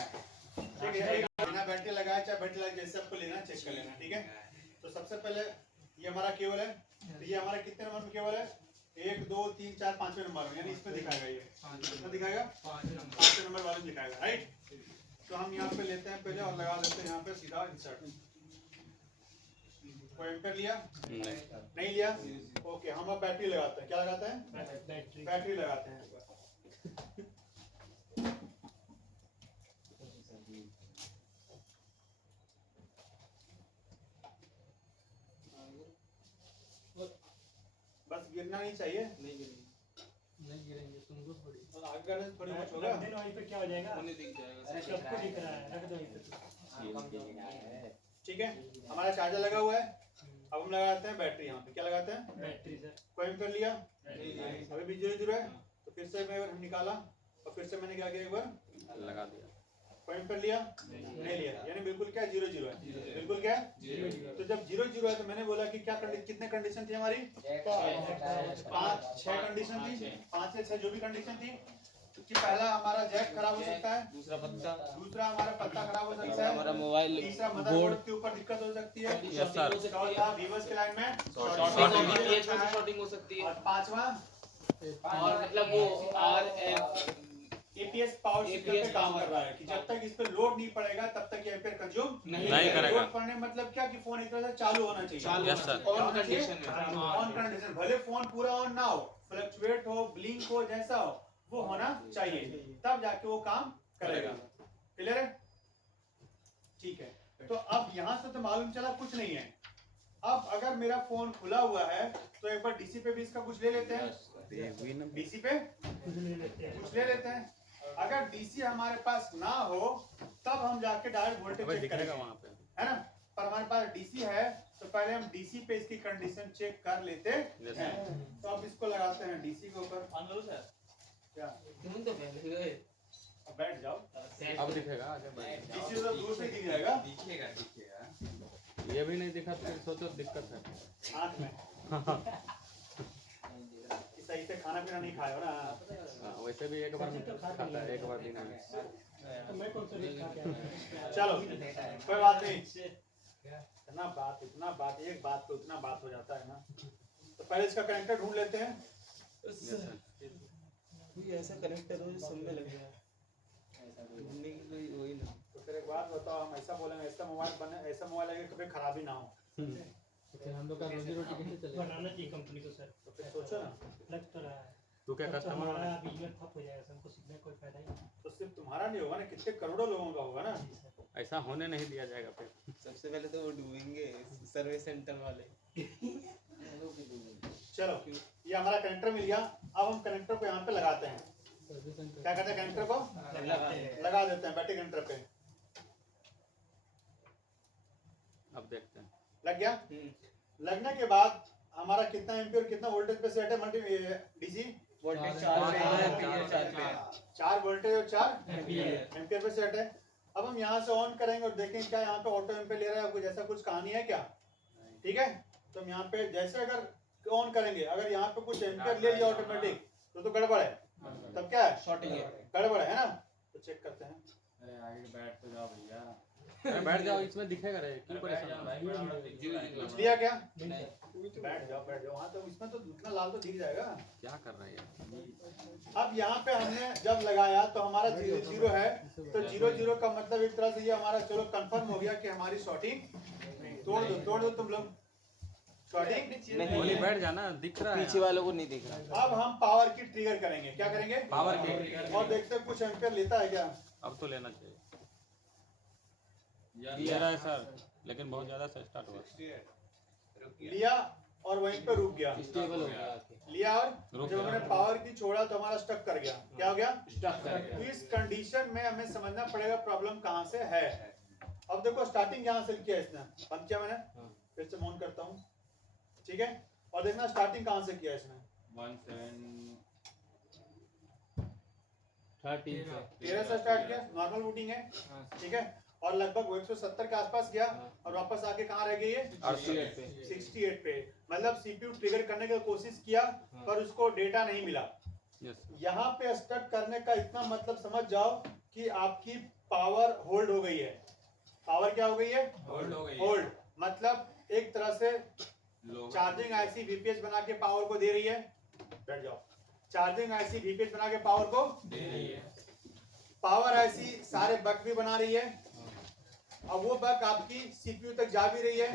ठीक है। बिना बैटरी लगाए चाहे बैटरी लगाए, जैसे आपको लेना चेक कर लेना, ठीक है। तो सबसे पहले ये हमारा केबल है, तो ये हमारा कितने नंबर में केबल है, 1 2 3 4 5वें नंबर में, यानी इसमें दिखाएगा, ये कितना दिखाएगा, 5वें नंबर वाले में दिखाएगा, राइट। तो हम यहाँ पे लेते हैं पहले और लगा देते हैं यहाँ पे सीधा इंसर्ट। कोई एम्पियर लिया, नहीं लिया, ओके। हम अब बैटरी लगाते हैं, क्या लगाते हैं, बैटरी लगाते हैं। बस गिरना नहीं चाहिए, नहीं गिरेंगे, तुमको थोड़ी। और आगे करने से थोड़ी कुछ होगा, रख देना वहीं पे, क्या हो जाएगा, उन्हें दिख जाएगा। सबको दिख रहा है, रख दो वहीं पे। ठीक है। हमारा चार्जर लगा हुआ है, अब हम लगाते हैं बैटरी। यहाँ पे क्या लगाते हैं, बैटरी सर, कोई एम्पियर लिया, अभी भी 0 है, तो फिर से मैं हम निकाला और फिर से मैंने क्या किया, एक बार लगा दिया। कोई एम्पियर लिया, नहीं लिया, यानी बिल्कुल क्या 0 है, बिल्कुल क्या है। तो जब 0 है तो मैंने बोला कि क्या कितने कंडीशन थी हमारी, 5 6 कंडीशन थी, 5 से 6 जो भी कंडीशन थी, कि पहला हमारा जैक खराब हो सकता है, दूसरा पत्ता, दूसरा हमारा पत्ता खराब हो सकता है, हमारा मोबाइल तीसरा मदरबोर्ड के ऊपर दिक्कत हो सकती है, यस सर। चौथा वीवर्स के लाइन में शॉर्टिंग हो सकती है, और पांचवा और मतलब वो RF एपीएस पावर सिस्टम पे काम कर रहा है, कि जब तक इस पे लोड नहीं पड़ेगा तब तक ये एम्पियर कंज्यूम नहीं करेगा। लोड पड़ने मतलब क्या, कि फोन एक तरह से चालू होना चाहिए, यस सर। ऑन कंडीशन में, ऑन कंडीशन, भले फोन पूरा ऑन ना हो, फ्लक्चुएट हो, ब्लिंक हो, जैसा हो वो होना चाहिए, तब जाके वो काम करेगा। क्लियर है, ठीक है। तो अब यहाँ से तो मालूम चला कुछ नहीं है। अब अगर मेरा फोन खुला हुआ है तो एक बार डीसी पे भी इसका कुछ ले लेते हैं, डीसी पे कुछ ले लेते हैं। अगर डीसी हमारे पास ना हो तब हम जाके डायरेक्ट वोल्टेज चेक करेंगे, वहाँ पे है ना। पर हमारे पास डीसी है तो पहले हम डीसी पे इसकी कंडीशन चेक कर लेते हैं। तो अब इसको लगाते हैं डीसी के ऊपर, क्या तुम तो पहले गए, अब बैठ जाओ, अब दिखेगा आगे बढ़। डीसी तो दूर से दिख जाएगा, दिखेगा। ये भी नहीं दिखा तो फिर सोचो दिक्कत है। आँख में कि सही से खाना पीना नहीं खाए हो ना। हाँ, वैसे भी एक बार में खाता है, एक बार दिन में। तो मैं कौन सा लिखा क्या चलो कोई बात नहीं, इतना बात एक बात पे उतना बात हो जाता है ना। तो पहले इसका कनेक्टर ढूंढ लेते हैं। कोई ऐसा कनेक्टर हो जो सब में लग जाए, ढूंढने के लिए वही ना। तो फिर एक बात बताओ, हम ऐसा बोलेंगे ऐसा मोबाइल बने, ऐसा मोबाइल आएगा कभी खराबी ना हो, तो फिर हम लोग का रोजी रोटी कैसे चलेगा? बनाना चाहिए कंपनी को सर, तो फिर सोचो ना। लग तो रहा है तू क्या तब तो कस्टमर हमारा बिजनेस ठप हो जाएगा, हमको सीखने का कोई फायदा ही नहीं। तो सिर्फ तुम्हारा नहीं होगा ना, कितने करोड़ों लोगों का होगा ना। जी सर, ऐसा होने नहीं दिया जाएगा फिर। सबसे पहले तो वो डूबेंगे सर्विस सेंटर वाले। चलो ये हमारा कनेक्टर मिल गया। अब हम कनेक्टर को यहाँ पे लगाते हैं। सर्विस सेंटर क्या कहते हैं, कनेक्टर को लगा देते हैं बैटरी कनेक्टर पे। अब देखते हैं। लग गया। लगने के बाद हमारा कितना एम्पियर कितना वोल्टेज पे सेट है, मल्टी डीसी वोल्टेज 4 वोल्टेज और 4 एम्पियर पे सेट है। अब हम यहाँ से ऑन करेंगे और देखेंगे क्या यहाँ पे ऑटो एम्पियर ले रहा है, कुछ ऐसा कुछ कहानी है क्या। ठीक है, तो हम यहाँ पे जैसे अगर ऑन करेंगे, अगर यहाँ पे कुछ एम्पियर ले लिया ऑटोमेटिक तो गड़बड़ है। तब क्या है, शॉर्टिंग है। गड़बड़ है ना। तो चेक करते हैं। अरे आगे बैठ तो जाओ भैया। अरे बैठ जाओ, इसमें दिखेगा रे, क्यों बैठ जाओ भाई, परेशान? कुछ लिया क्या, नहीं बैठ जाओ हाँ। तो इसमें तो उतना लाल तो दिख जाएगा। क्या कर रहा है यार? अब यहाँ पे हमने जब लगाया तो हमारा 0 है, तो 0 का मतलब एक तरह से ये हमारा चलो कंफर्म हो गया कि हमारी शॉर्टिंग तोड़ दो तुम लोग, शॉर्टिंग बोली बैठ जाना, दिख रहा है पीछे वालों को नहीं दिख रहा। अब हम पावर की ट्रिगर करेंगे, क्या करेंगे, पावर की। और देखते हैं कुछ एम्पियर लेता है क्या। अब तो लेना चाहिए, ले रहा है सर, लेकिन बहुत ज्यादा से स्टार्ट हुआ। लिया और वहीं पे रुक गया, स्टेबल हो गया आके। लिया और रुक जब हमने गया। पावर की छोड़ा तो हमारा स्टक कर गया, क्या हो गया, स्टक कर तो गया। इस कंडीशन में हमें समझना पड़ेगा प्रॉब्लम कहाँ से है। अब देखो स्टार्टिंग यहाँ से किया इसने, बंद किया मैंने, हाँ। फिर से ऑन करता हूँ, ठीक है। और देखना स्टार्टिंग कहाँ से किया इसने, 13 से स्टार्ट किया, नॉर्मल बूटिंग है, ठीक है। और लगभग वो 170 के आसपास गया और वापस आके कहाँ रह गई है, 68 पे। मतलब सीपीयू ट्रिगर करने की कोशिश किया पर उसको डेटा नहीं मिला। यहाँ पे स्टक करने का इतना मतलब समझ जाओ कि आपकी पावर होल्ड हो गई है। पावर क्या हो गई है, होल्ड हो गई। होल्ड मतलब एक तरह से चार्जिंग आईसी वीपीएस बना के पावर को दे रही है। बैठ जाओ। चार्जिंग आईसी वीपीएस बना के पावर को दे रही है। पावर आईसी सारे बक भी बना रही है। अब वो बक आपकी सीपीयू तक जा भी रही है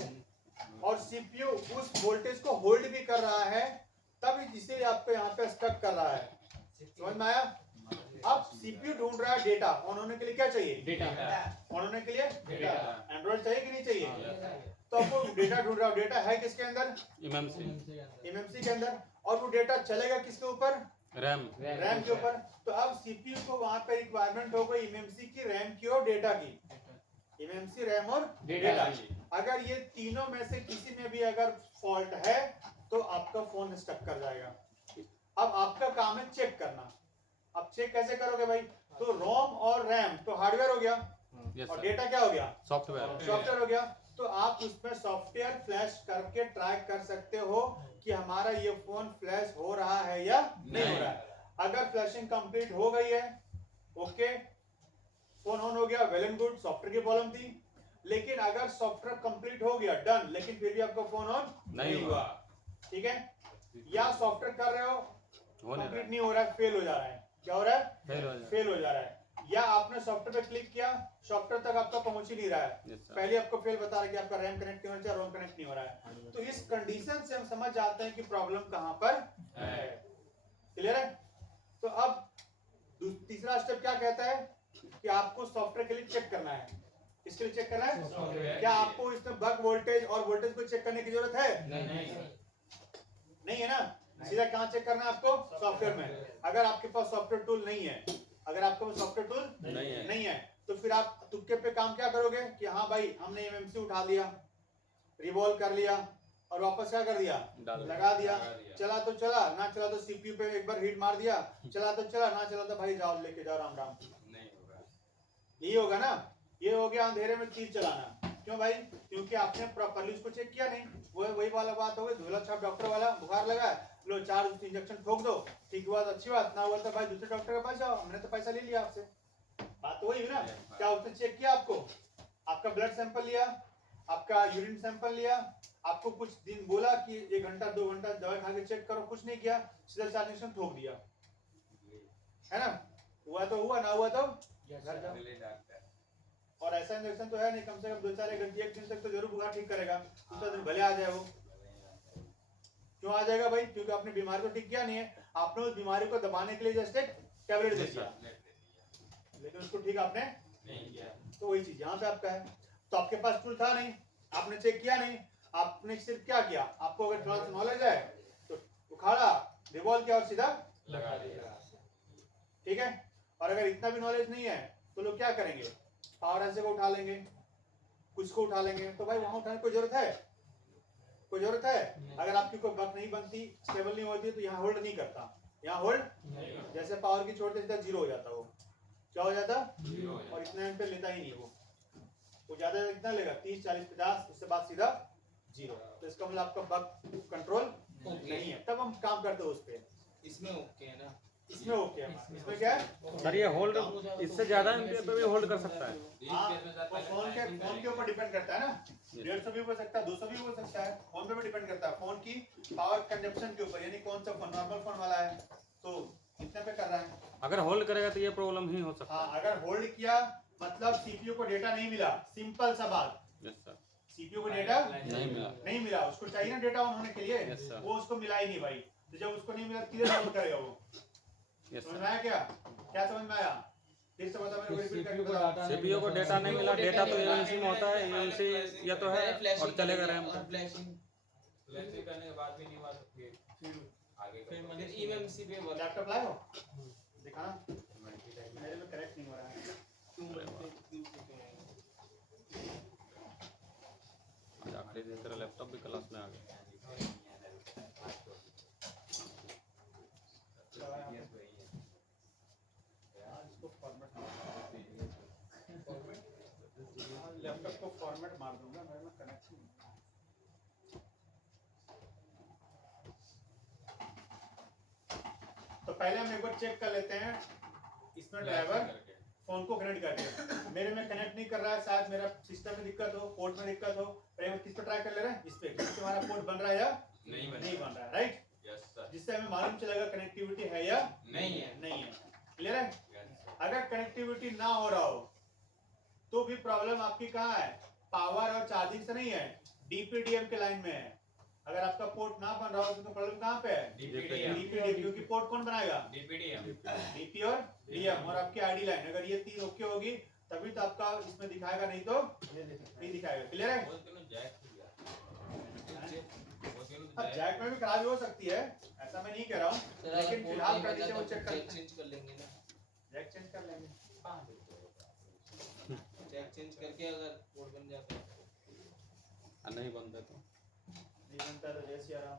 और सीपीयू उस वोल्टेज को होल्ड भी कर रहा है, तब इसे आपको यहाँ पे स्टक कर रहा है। समझ में आया। अब सीपीयू ढूंढ रहा है डेटा, ऑन होने के लिए क्या चाहिए, डेटा। ऑन होने के लिए डेटा। एंड्रॉइड चाहिए कि नहीं चाहिए, तो अब वो डेटा ढूंढ रहा है। डेटा है किसके अंदर, एमएमसी के अंदर, और वो डेटा चलेगा किसके ऊपर, रैम रैम के ऊपर। तो अब सीपीयू को वहां पे रिक्वायरमेंट हो गई एमएमसी की, रैम की और डेटा की। एमएमसी, रैम और डेटा। अगर ये तीनों में से किसी में भी अगर फॉल्ट है तो आपका फोन स्टक कर जाएगा। अब आपका काम है चेक करना। अब चेक कैसे करोगे भाई, तो रोम और रैम तो हार्डवेयर हो गया और डेटा क्या हो गया, सॉफ्टवेयर हो गया। तो आप उसमें सॉफ्टवेयर फ्लैश करके ट्राई कर सकते हो कि हमारा ये फोन फ्लैश हो रहा है या नहीं हो रहा है। अगर फ्लैशिंग कंप्लीट हो गई है, ओके, फोन ऑन हो गया, वेल एंड गुड, सॉफ्टवेयर की प्रॉब्लम थी। लेकिन अगर सॉफ्टवेयर कंप्लीट हो गया, डन, लेकिन फिर भी आपका फोन ऑन नहीं हुआ, ठीक है, या सॉफ्टवेयर कर रहे हो कंप्लीट नहीं हो रहा है, फेल हो जा रहा है, क्या हो रहा है, फेल हो जा रहा है, या आपने सॉफ्टवेयर पे क्लिक किया, सॉफ्टवेयर तक आपका पहुंच ही नहीं रहा है, पहले आपको फेल बता रहा है कि आपका रैम कनेक्ट नहीं हो रहा है, रोम कनेक्ट नहीं हो रहा है। तो इस कंडीशन से हम समझ जाते हैं कि प्रॉब्लम कहां पर है। क्लियर है। तो अब तीसरा स्टेप क्या कहता है कि आपको सॉफ्टवेयर के लिए चेक करना है। इसके लिए चेक करना है, क्या आपको इसमें बग वोल्टेज और वोल्टेज को चेक करने की जरूरत है, नहीं है ना। सीधा कहाँ चेक करना है आपको, सॉफ्टवेयर में। अगर आपके पास सॉफ्टवेयर टूल नहीं है, अगर आपके पास सॉफ्टवेयर टूल नहीं है तो फिर आप तुक्के पे काम क्या करोगे कि हाँ भाई हमने एमएमसी उठा लिया, रिवॉल्व कर लिया और वापस क्या कर दिया, लगा दिया। चला तो चला, ना चला तो सीपीयू पे एक बार हिट मार दिया, चला तो चला, ना चला तो भाई जाओ लेके जाओ राम राम। नहीं होगा, यही होगा ना। ये हो गया अंधेरे में तीर चलाना। क्यों भाई, क्योंकि आपने प्रॉपर्ली उसको चेक किया नहीं। वो वही वाला बात हो गई, धुला छाप डॉक्टर वाला, बुखार लगा है, लो 4 इंजेक्शन ठोक दो, ठीक हुआ तो अच्छी बात, ना हुआ तो भाई दूसरे डॉक्टर के पास जाओ, हमने तो पैसा ले लिया आपसे। बात तो वही हुई ना। क्या उसने चेक किया आपको, आपका ब्लड सैंपल लिया, आपका यूरिन सैंपल लिया, आपको कुछ दिन बोला कि 1 घंटा 2 घंटा दवाई खा के चेक करो, कुछ नहीं किया, सीधा 4 इंजेक्शन ठोक दिया, है ना। हुआ तो हुआ, ना हुआ तो घर जाओ। ले डॉक्टर। और ऐसा इंजेक्शन तो है नहीं, कम से कम 2-4 घंटे, 1 दिन तक तो जरूर बुखार ठीक करेगा, दूसरा दिन भले आ जाए वो। क्यों आ जाएगा भाई, क्योंकि आपने बीमारी को ठीक किया नहीं है, आपने उस बीमारी को दबाने के लिए जस्ट एक टैबलेट दे दिया, लेकिन उसको ठीक आपने नहीं किया। तो वही चीज यहाँ पे आपका है। तो आपके पास टूल था नहीं, आपने चेक किया नहीं, आपने सिर्फ क्या किया, आपको अगर थोड़ा सा नॉलेज है तो उखाड़ा, रिवॉल्व किया और सीधा लगा दिया। ठीक है। और अगर इतना भी नॉलेज नहीं है तो लोग क्या करेंगे, पावर ऐसे को उठा लेंगे, कुछ को उठा लेंगे। तो भाई वहां उठाने की कोई जरूरत है, कोई जरूरत है। अगर आपकी कोई बग नहीं बनती, स्टेबल नहीं होती तो यहाँ होल्ड नहीं करता, यहाँ होल्ड जैसे पावर की छोड़ते सीधा 0 हो जाता, वो क्या हो जाता, और इतना एम्पेयर लेता ही नहीं वो ज्यादा कितना लेगा, 30 40 50, उसके बाद सीधा 0। तो इसका मतलब आपका बग कंट्रोल नहीं है, तब हम काम करते हैं उस पर। इसमें ओके है ना। इसमें ओके है, इसमें क्या है? सर ये होल्ड इससे ज्यादा एम्पियर पे भी होल्ड कर सकता है। हाँ, वो फोन के ऊपर डिपेंड करता है ना, 150 भी हो सकता है, 200 भी हो सकता है, फोन पे भी डिपेंड करता है, फोन की पावर कंजप्शन के ऊपर, यानी कौन सा फोन, नॉर्मल फोन वाला है तो कितने पे कर रहा है। अगर होल्ड करेगा तो ये प्रॉब्लम ही हो सकता हाँ, अगर होल्ड किया मतलब सीपीयू को डेटा नहीं मिला, सिंपल सा बात, है। Yes sir. सीपीयू को डेटा नहीं मिला। उसको चाहिए ना डेटा ऑन होने के लिए, Yes, sir. वो उसको मिला ही नहीं भाई, तो जब उसको नहीं मिला किधर डाउनलोड करेगा वो। यस समझ सर। में आया क्या समझ में आया? फिर से बता, मेरे को रिपीट करके सीपीयू को बताओ। डाटा सीपीयू को डेटा नहीं मिला, डेटा तो एएमसी में होता है, एएमसी या तो है और चलेगा रैम पे। फ्लैशिंग फ्लैशिंग करने के बाद भी नहीं हुआ तो फिर आगे फिर मतलब ईएमसी पे वर्क लैपटॉप लाए हो, दिखाना, मेरे में कनेक्ट नहीं हो रहा है। आज आखिरी दिन तेरा लैपटॉप भी क्लास में आ गया। लैपटॉप को फॉर्मेट मार दूंगा, मेरे में कनेक्शन नहीं है। तो पहले हम एक बार चेक कर लेते हैं, इसमें ड्राइवर फोन को कनेक्ट करके, मेरे में कनेक्ट नहीं कर रहा है, शायद मेरा सिस्टम में दिक्कत हो, पोर्ट में दिक्कत हो, पहले किस पे ट्राई कर ले रहे हैं, इस पे, जिससे हमारा पोर्ट बन रहा है या नहीं नहीं बन रहा है, राइट, यस सर जिससे हमें मालूम चलेगा कनेक्टिविटी है या नहीं है नहीं है। क्लियर है? यस अगर कनेक्टिविटी ना हो रहा हो तो भी प्रॉब्लम आपकी कहाँ है, पावर और चार्जिंग से नहीं है, डीपीडीएम के लाइन में है। अगर आपका पोर्ट ना बन रहा हो तो प्रॉब्लम कहाँ पे है, डीपीडीएम डीपीडीएम, क्योंकि पोर्ट कौन बनाएगा, डीपीडीएम डीपी और डीएम, और आपकी आईडी लाइन, अगर ये तीन ओके होगी तभी तो आपका इसमें दिखाएगा, नहीं तो नहीं दिखाएगा। क्लियर है? वो तीनों जैक हो गया वो तीनों अब जैक में भी खराबी हो सकती है, ऐसा मैं नहीं कह रहा हूँ, लेकिन फिलहाल कंडीशन वो चेक कर, चेंज कर लेंगे ना, जैक चेंज कर लेंगे। जैक चेंज करके अगर पोर्ट बन जाता है नहीं बनता तो नहीं बनता है तो जैसे आ रहा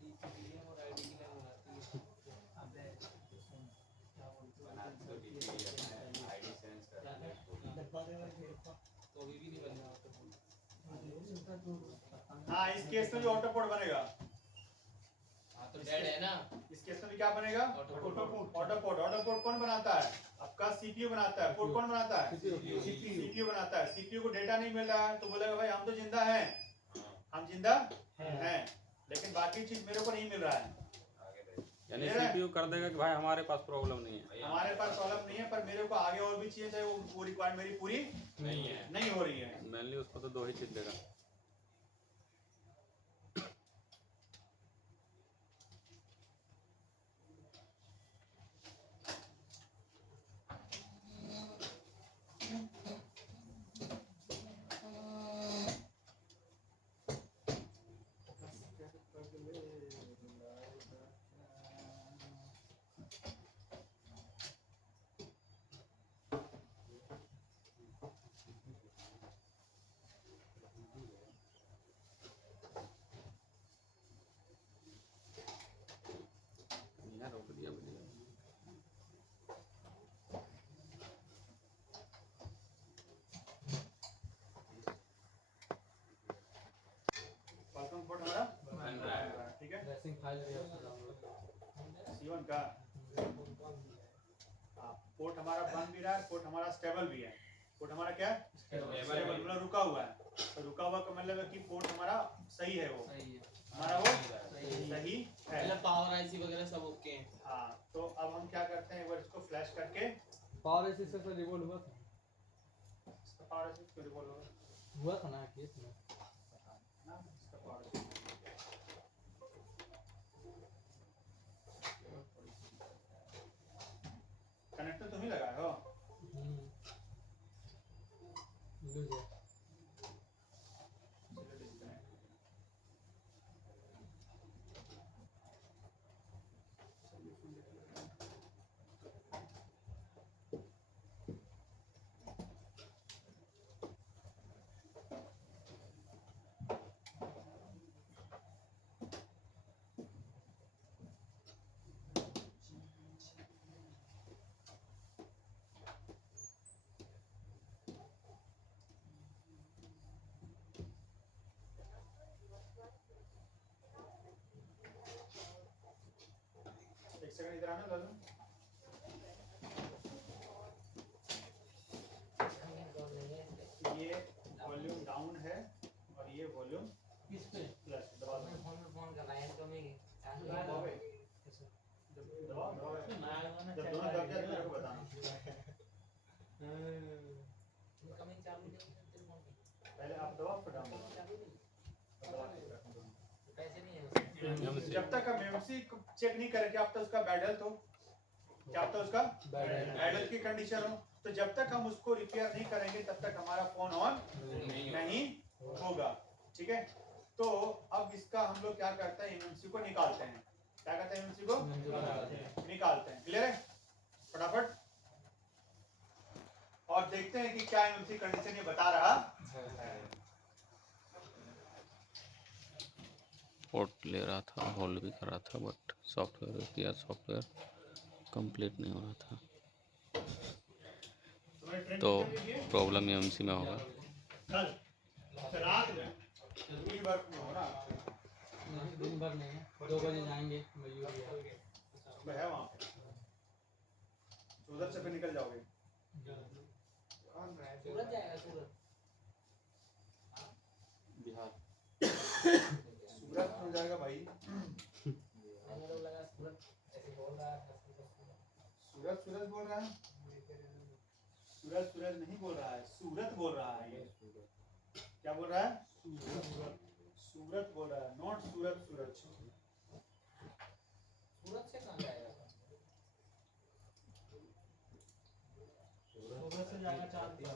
डीपीडीएम और आईडी की लाइन बनाती है। आईडी सेंस कर तो अभी भी नहीं बन रहा हाँ, इस केस में भी ऑटो पोर्ट बनेगा, हाँ तो डेड है ना, इस केस में भी क्या बनेगा, ऑटो ऑटो पोर्ट कौन बनाता है, आपका सीपीयू बनाता है, पोर्ट कौन बनाता है, सीपीयू बनाता है। सीपीयू को डेटा नहीं मिल रहा है तो बोलेगा भाई हम तो जिंदा हैं, हम जिंदा हैं, लेकिन बाकी चीज मेरे को नहीं मिल रहा है, आगे देख यानी सीपीयू कर देगा कि भाई हमारे पास प्रॉब्लम नहीं है। हमारे पास प्रॉब्लम नहीं है, पर मेरे को आगे और भी चाहिए, चाहे वो रिक्वायरमेंट मेरी पूरी नहीं है नहीं हो रही है। मेनली उसको तो दो ही चीज देगा। यहाँ रोक दिया वीडियो। फाल्कन पोर्ट हमारा बन रहा है ठीक है, ड्रेसिंग फाइल भी है उसमें डाउनलोड। C1 का पोर्ट हमारा बन भी रहा है, पोर्ट हमारा स्टेबल भी है, पोर्ट हमारा क्या है, स्टेबल, मतलब रुका हुआ है, तो रुका हुआ का मतलब है कि पोर्ट हमारा सही है, वो सही है, हमारा वो सही है, सही है। मतलब पावर आईसी वगैरह सब ओके हैं। हाँ, तो अब हम क्या करते हैं, एक बार इसको फ्लैश करके, पावर एसी से रिवॉल्व हुआ था, इसका पावर ऐसे क्यों रिवॉल्व होगा हुआ था ना केस में। ना, इसका पावर कनेक्टर तुम ही लगाए हो, लूज है। चलो डिस्कनेक्ट। सेकंड इधर आना लालू। ये वॉल्यूम डाउन है और ये वॉल्यूम किस पे? प्लस। दबा दो। फोन कर रहा है तो मैं दबाओगे? दबाओ दबाओ। जब दोनों दब जाए तो मेरे को बताना। इनकमिंग चालू नहीं है। पहले आप दबाओ फिर डाउन दबाओ। दबा के रखो दोनों। पैसे नहीं है जब तक हम एमसी चेक नहीं करेंगे अब तक उसका बैड हेल्थ हो, क्या अब तक उसका बैड हेल्थ की कंडीशन हो, तो जब तक हम उसको रिपेयर नहीं करेंगे तब तक हमारा फोन ऑन नहीं होगा। ठीक है, तो अब इसका हम लोग क्या करते हैं, एमएमसी को निकालते हैं। क्या करते हैं, एमएमसी को निकालते हैं। क्लियर है? फटाफट और देखते हैं कि क्या एमएमसी कंडीशन ये बता रहा है। पोर्ट ले रहा था, होल्ड भी कर रहा था, बट सॉफ्टवेयर किया, सॉफ्टवेयर कंप्लीट नहीं हो रहा था, तो प्रॉब्लम एमसी में होगा। कल रात में दिन भर में हो ना, दिन भर नहीं है, 2 बजे जाएंगे मयूर सुबह है वहाँ पे, तो उधर से फिर निकल जाओगे। सूरत जाएगा सूरत बिहार सूरत हो जाएगा भाई। मैंने तो लगा सूरत ऐसे बोल रहा था सूरज सूरज बोल रहा है, सूरज सूरज नहीं बोल रहा है, सूरत बोल रहा है। ये क्या बोल रहा है? सूरत बोल रहा है, नॉट सूरत सूरज। सूरत से कहाँ जाएगा? सूरत से जाएगा 4 दिन।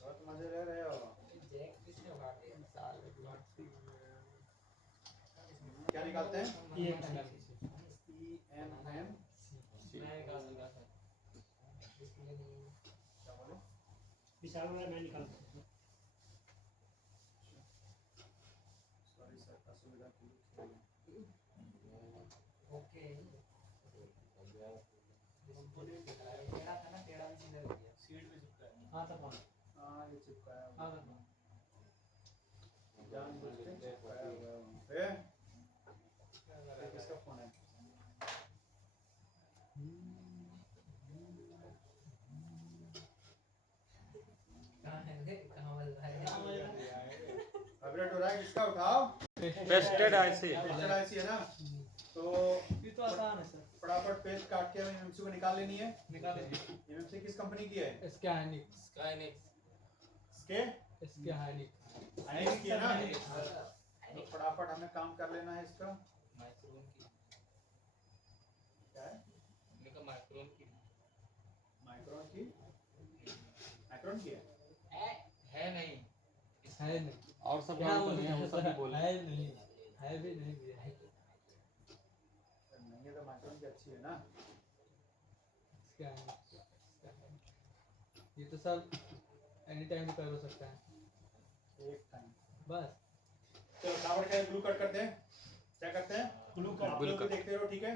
बहुत मजे ले रहे हो। जैक किसने उठा दिया साल क्या निकालते हैं? EMM EMM मैं निकाल दूंगा सर क्या बोले? विशाल वाला मैं निकालता हूँ। सॉरी सर, असुविधा के लिए। ओके टेढ़ा था ना, टेढ़ा भी सीधा कर दिया। सीट में चिपका है। हाँ तब हाँ ये चिपकाया हुआ हाँ है। तब जानबूझ के चिपकाया हुआ है वहाँ पे। ये किसका फोन है? कहाँ है रे? कहाँ बज रहा है? वाइब्रेट हो रहा है, किसका उठाओ? पेस्टेड आईसी पेस्टेड आईसी है ना, तो ये तो आसान है सर, फटाफट पेस्ट काट के एमएमसी को निकाल लेनी है। निकाल लीजिए। एमएमसी किस कंपनी की है? इसके हाइनिक स्काइनेक्स इसके इसके हाइनिक आईएनएक्स की है ना, हाँ। तो फटाफट हमें काम कर लेना है इसका। माइक्रोन की क्या है? मैंने कहा माइक्रोन की माइक्रोन की, माइक्रोन की है नहीं है नहीं, और सब क्या कंपनी है, वो सब भी बोले। है नहीं, है भी नहीं भी है। नहीं है तो माइक्रोन की अच्छी है ना। इसके हाइनिक ये तो सब एनी टाइम रिपेयर हो सकता है एक टाइम बस। चलो फटाफट का ग्लू कट करते हैं। क्या करते हैं? Glue cut. आप लोग भी देखते रहो, ठीक है,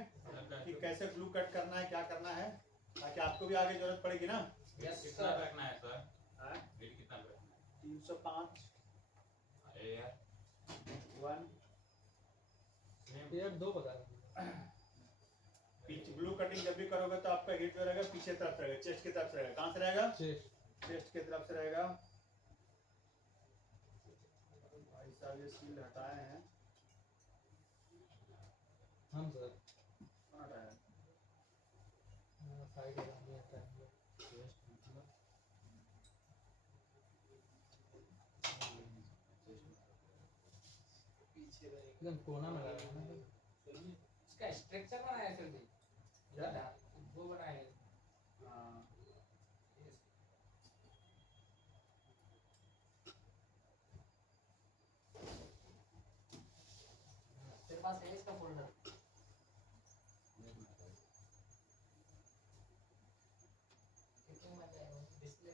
कि कैसे ग्लू कट करना है, क्या करना है, ताकि आपको भी आगे जरूरत पड़ेगी ना। यस कितना सर रखना है सर? हाँ? वेट कितना रखना 305 है? अरे यार 1 यार 2 बता दीजिए। पीछे ग्लू कटिंग जब भी करोगे तो आपका हिट जो रहेगा पीछे तरफ रहेगा, चेस्ट की तरफ से रहेगा। कहाँ से रहेगा? चेस्ट की तरफ से रहेगा। भाई साहब ये सील हटाए हैं। हम सर कौन हटाया? साइड में आता है पीछे रहेगा एकदम कोना में लगा है ना। इसका स्ट्रक्चर बनाया है फिर भी क्या? वो बनाया है हाँ, तेरे पास है इसका फोल्डर कितने में जाएगा डिस्प्ले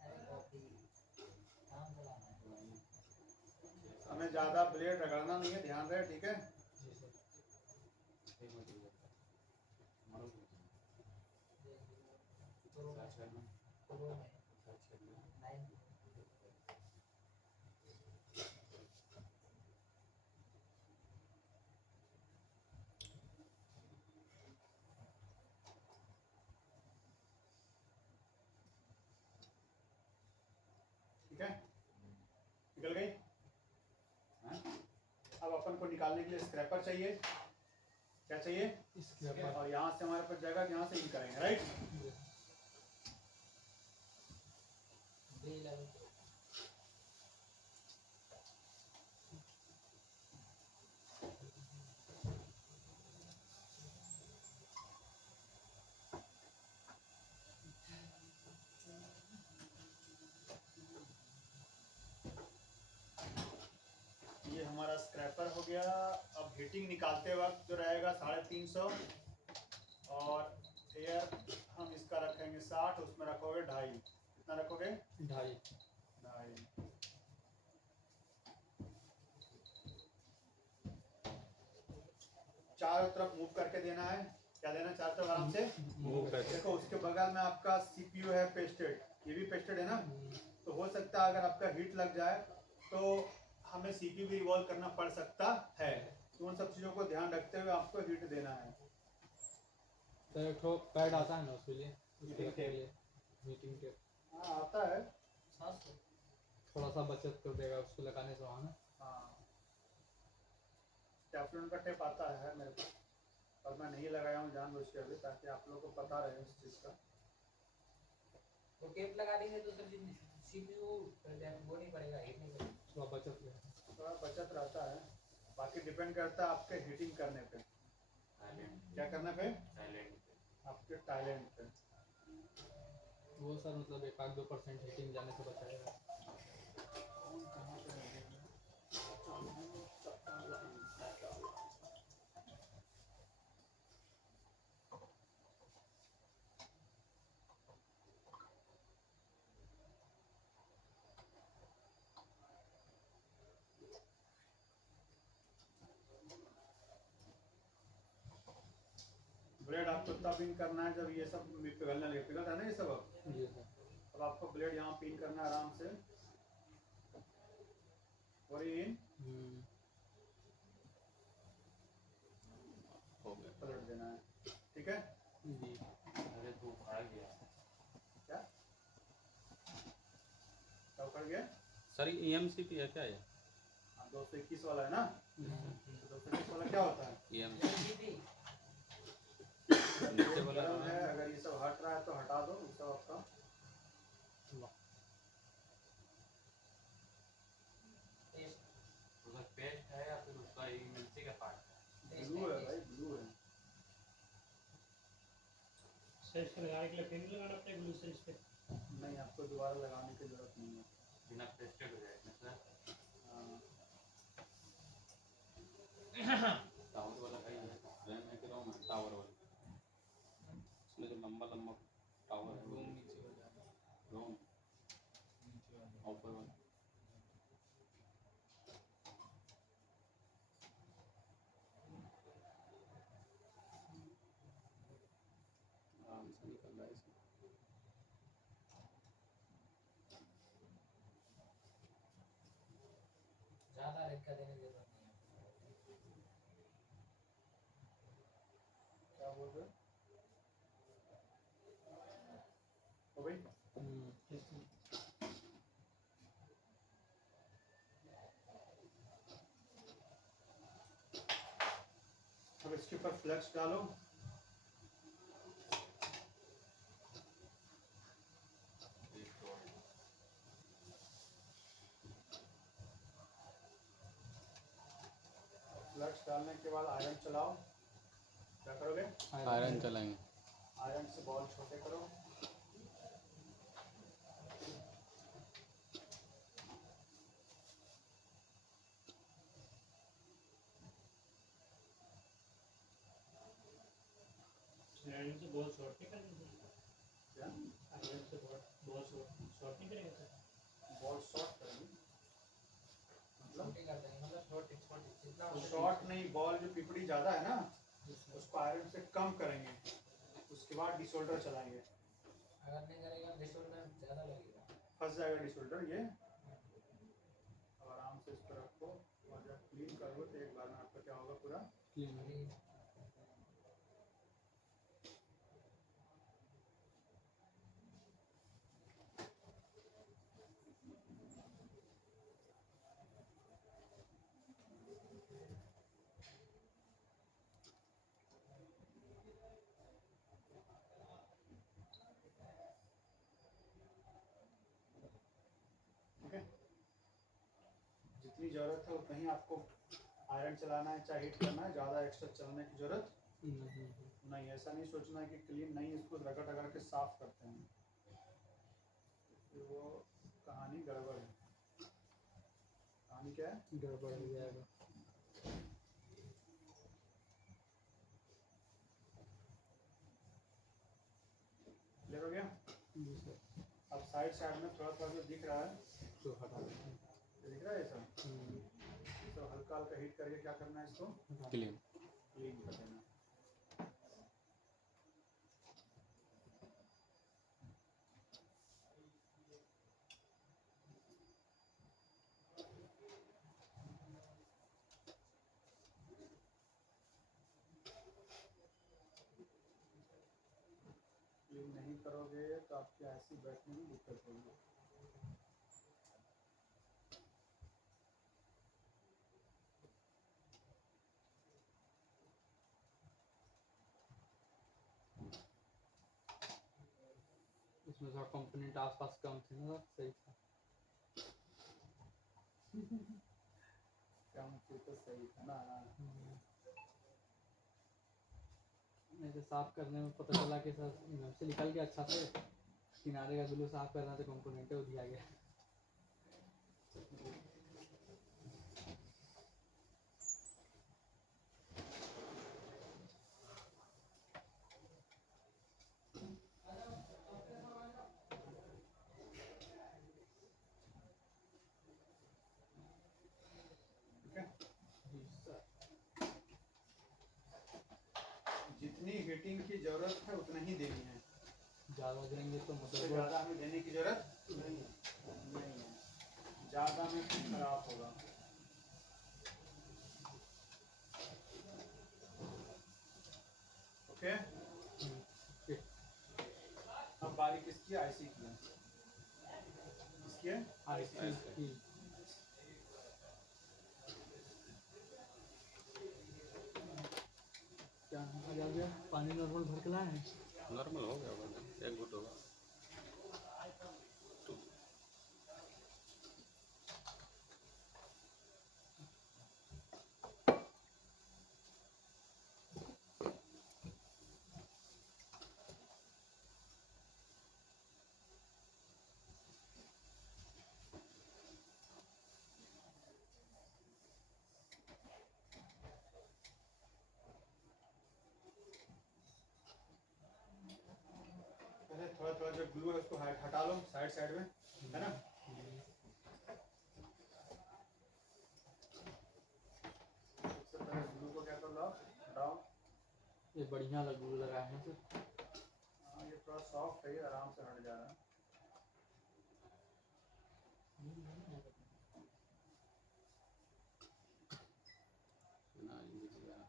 अरे कॉपी काम चलाना है हमें ज्यादा ब्लेड रगड़ना नहीं है, ध्यान रहे, ठीक है। प्रो में 9 ठीक है, निकल गई। अब अपन को निकालने के लिए स्क्रैपर चाहिए। क्या चाहिए? स्क्रैपर। और यहाँ से हमारे पास जाएगा, यहाँ से इन करेंगे, राइट। B11 ये हमारा स्क्रैपर हो गया। अब हीटिंग निकालते वक्त जो रहेगा 350 और एयर हम इसका रखेंगे 60, उसमें रखोगे 2.5। कितना रखोगे? 2.5। चारों तरफ मूव करके देना है। क्या देना चाहते हो? आराम से मूव करके। देखो, उसके बगल में आपका सीपीयू है पेस्टेड, ये भी पेस्टेड है ना। तो हो सकता है अगर आपका हीट लग जाए तो हमें सीपीयू भी रिवॉल्व करना पड़ सकता है। तो उन सब चीज़ों को ध्यान रखते हुए आपको हीट देना है। तो एक ठो पैड आता है ना उसके लिए, हीटिंग टेप। हीटिंग टेप हाँ आता है। 700 थोड़ा सा बचत कर देगा उसको लगाने से वहाँ ना। हाँ, टेफ्लॉन का टेप आता है मेरे पास, और मैं नहीं लगाया हूँ जानबूझ के अभी, ताकि आप लोगों को पता रहे उस चीज़ का। वो टेप लगा देंगे तो सर सीपीयू वो नहीं पड़ेगा, हीट नहीं करेगा। थोड़ा बचत रहेगा। थोड़ा बचत रहता है, बाकी डिपेंड करता है आपके हीटिंग करने पे। क्या करने पे? आपके टैलेंट पे। वो सर मतलब 1-2% हीटिंग जाने से बचाएगा। ब्लेड आपको तब इन करना है जब ये सब पिघलने लगे। पिघल रहा है ना ये सब। जी सर। अब आपको ब्लेड यहाँ पिन करना है आराम से, और इन हो गया। पलट देना है। ठीक है। जी। अरे तू खा गया क्या क्या उखड़ गया? सर, ये EMCP है क्या? ये हाँ, 221 वाला है ना। 221 वाला क्या होता है? EMCP नीचे वाला है। अगर ये सब हट रहा है तो हटा दो, ये सब आपका उसका पेस्ट है या फिर उसका EMC का पार्ट है? ब्लू है भाई, ब्लू है। सेट पे लगाने के लिए फिर लगाना पड़ेगा ग्लू से इस पे। नहीं, आपको दोबारा लगाने की जरूरत नहीं है। बिना पेस्टेड हो जाएगा सर। हाँ, टावर वाला है ये रैम है कि रोम है? टावर वाला, उसमें जो लंबा लंबा टावर है वो नीचे हो जाता है। रोम नीचे वाला। ऊपर वाला। आराम से निकल रहा है इसमें। ज़्यादा रेखा देने की जरूरत नहीं है। क्या बोल रहे हो? हो गई? अब इसके ऊपर फ्लक्स डालो। फ्लक्स डालने के बाद आयरन चलाओ। क्या करोगे? आयरन चलाएंगे। आयरन से बॉल छोटे करो। आयरन से बहुत शॉर्ट नहीं करेंगे। क्या? आयरन से बहुत शॉर्ट नहीं करेंगे सर। बॉल शॉर्ट करेंगे मतलब छोटी कर देंगे, मतलब छोटी जितना हो सके। शॉर्ट नहीं, बॉल जो पिपड़ी ज़्यादा है ना उसको आयरन से कम करेंगे, उसके बाद डिसोल्डर चलाएंगे। अगर नहीं करेगा डिसोल्डर ज्यादा लगेगा। फंस जाएगा डिसोल्डर ये। और आराम से इसको रखो और जब क्लीन करो तो एक बार में आपका क्या होगा पूरा क्लीन। ठीक है। जितनी ज़रूरत है उतना ही आपको आयरन चलाना है, चाहे हीट करना है। ज़्यादा एक्स्ट्रा चलाने की ज़रूरत नहीं। ऐसा नहीं सोचना है कि क्लीन नहीं, इसको रगड़ रगड़ के साफ करते हैं, फिर वो कहानी गड़बड़ है। कहानी क्या है? गड़बड़ हो जाएगा। क्लियर हो गया? जी सर। अब साइड साइड में थोड़ा थोड़ा जो दिख रहा है, तो हटा देते हैं। ये दिख रहा है ये सब, तो हल्का हल्का हीट करके क्या करना है, इसको क्लीन। क्लीन कर देना। क्लीन नहीं करोगे तो आपकी ऐसी बैठने में दिक्कत होगी। इसमें थोड़ा कंपोनेंट आसपास कम थे ना, सही था। कम थी तो सही था ना। नहीं तो साफ करने में पता चला कि सर से निकल गया अच्छा से, किनारे का ग्लू साफ करना तो कंपोनेंट हो दिया गया। ठीक है। जितनी हीटिंग की जरूरत है उतना ही देनी है। ज़्यादा देंगे तो उससे मतलब ज़्यादा हमें देने की जरूरत नहीं है। ज़्यादा में फिर खराब होगा। ओके। अब बारी किसकी? आईसी की है। किसकी है? आईसी की। क्या आ जा गया? पानी नॉर्मल भर के लाए हैं? नॉर्मल हो गया होगा, एक घुट होगा। पहले थोड़ा थोड़ा जो ग्लू है उसको हटा लो साइड साइड में, है ना। सबसे पहले ग्लू को क्या कर लो, हटाओ। ये बढ़िया ग्लू लगा है सर। हाँ, ये थोड़ा सॉफ्ट है, ये आराम से हट जा रहा है। ना ये दिख रहा है।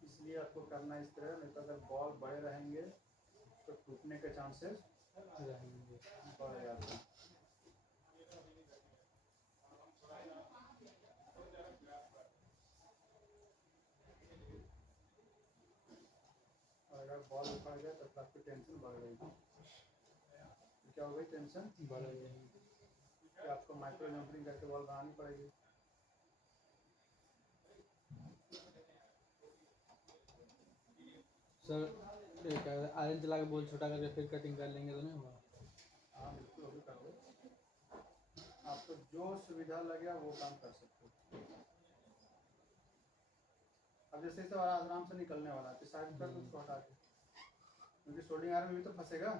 इसलिए आपको करना इस तरह, नहीं तो अगर बॉल बड़े रहेंगे तो टूटने के चांसेस रहेंगे। बढ़ जाते हैं। और अगर बॉल उखड़ गया तो आपकी टेंशन बढ़ गई। तो क्या हो गई? टेंशन बढ़ गई। कि आपको माइक्रो जंपरिंग करके बॉल बनानी पड़ेगी। सर ये क्या आयरन चला के बोल छोटा करके फिर कटिंग कर लेंगे तो नहीं होगा? हाँ बिल्कुल वो भी करोगे, आपको जो सुविधा लगे वो काम कर सकते हो। अब जैसे इसे आराम से निकलने वाला है, साइड कर दो उसको हटा के, क्योंकि सोल्डिंग आयरन में भी तो फंसेगा,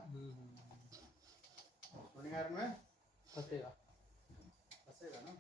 सोल्डिंग आयरन में फंसेगा। फंसेगा ना।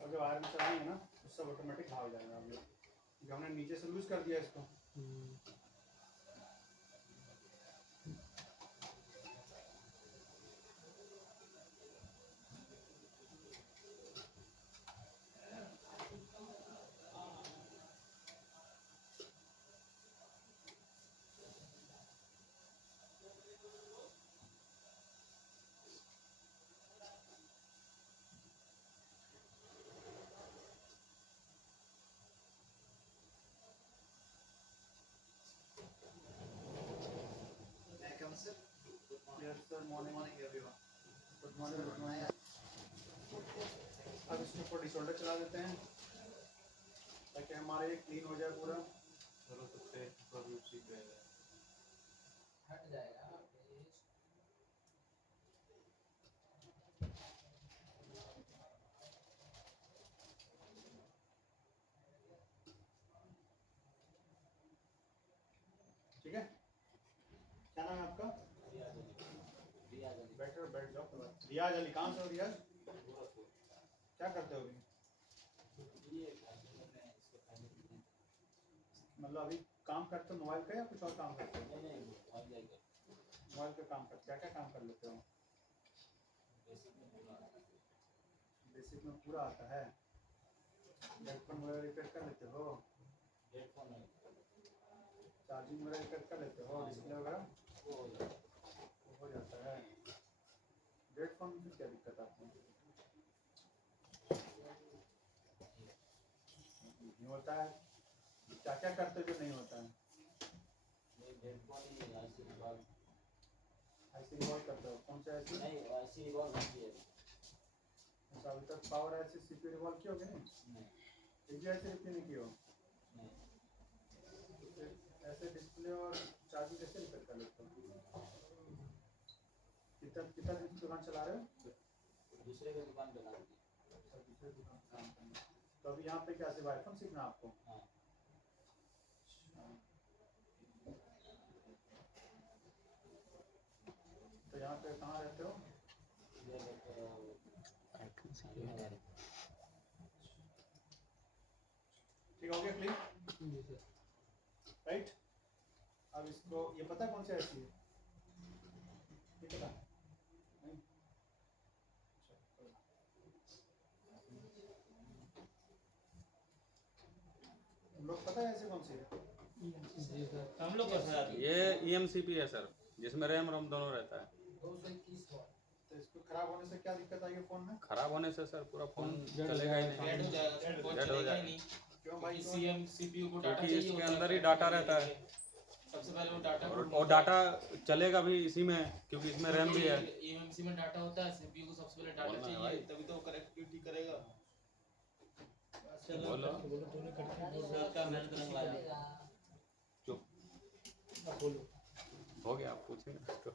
और जब आयरन चलाएंगे ना तो सब ऑटोमेटिक भाग जाएगा। आप लोग क्योंकि हमने नीचे से लूज कर दिया इसको, गुड मॉर्निंग। अब इसके ऊपर डिसऑर्डर चला देते हैं ताकि हमारे क्लीन हो जाए पूरा। हट जाएगा पेज। ठीक है, क्या नाम है आपका? बैठो, बैठ जाओ। रियाज अली, कहाँ से हो रियाज? क्या करते हो अभी? मतलब अभी काम करते हो मोबाइल का या कुछ और काम करते हो? मोबाइल का काम करते, क्या क्या काम कर लेते हो? बेसिक में पूरा आता है। हेडफोन वगैरह रिपेयर कर लेते हो? चार्जिंग वगैरह रिपेयर कर लेते हो? डिस्प्ले वगैरह हो जाता है। हेडफोन में क्या दिक्कत आपको? नहीं होता है? क्या क्या करते हो जो नहीं होता है? ऐसी रिवॉल्व करते हो? कौन सा ऐसी? अच्छा, अभी तक पावर ऐसी सीपीयू रिवॉल्व की होगी नहीं? एक भी ऐसे रिपेयर नहीं की हो? ऐसे डिस्प्ले और चार्जिंग कैसे रिपेयर कर लेते हो? कितना दिन से दुकान चला रहे हो? दूसरे के दुकान पे काम अच्छा, दूसरे दुकान पे काम करना। तो अभी यहाँ पे क्या सिर्फ आईफोन सीखना आपको? हाँ। तो यहाँ पे कहाँ रहते हो? ठीक हो गया, क्लियर? राइट। अब इसको ये पता कौन सी ऐसी है? ये पता नहीं? तुम लोग पता है ऐसे कौन सी है? जी सर। हम लोग को सर ये EMCP है सर, जिसमें रैम रोम दोनों रहता है। 221 वाट। तो इसको खराब होने से क्या दिक्कत आएगी फोन में? खराब होने से सर पूरा फोन डेड हो चलेगा ही जाएगा। डेड हो नहीं, जाएगा, फोन डेड हो चलेगा ही जाएगा। नहीं। क्यों भाई? क्योंकि सीएम सीपीयू को डाटा क्योंकि चाहिए इसके होता है अंदर ही काम डाटा करने रहता के है। लिए। सबसे पहले वो डाटा और डाटा चलेगा भी इसी में, क्योंकि इसमें रैम भी है। EMC में डाटा होता है, सीपीयू को सबसे पहले डाटा बोलना है चाहिए, भाई। तभी तो कनेक्टिविटी करेगा। बोलो। चुप हो गया, आप पूछेंगे तो।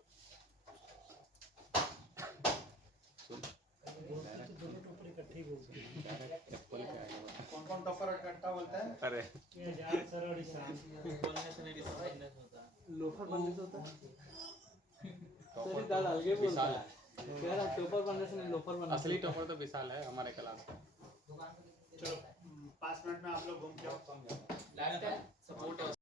कौन कौन टॉपर इकट्ठा बोलता है? अरे ये जान सर और ईशान बोलने से नहीं समझने से होता है। लोफर बनने से होता है। तेरी दाल अलगे बोलता है। कह रहा टॉपर बनने से नहीं लोफर बनने से असली होता है। टॉपर तो विशाल है हमारे क्लास का। दुकान पे कितने चलो 5 मिनट में आप लोग घूम के आओ। Last time support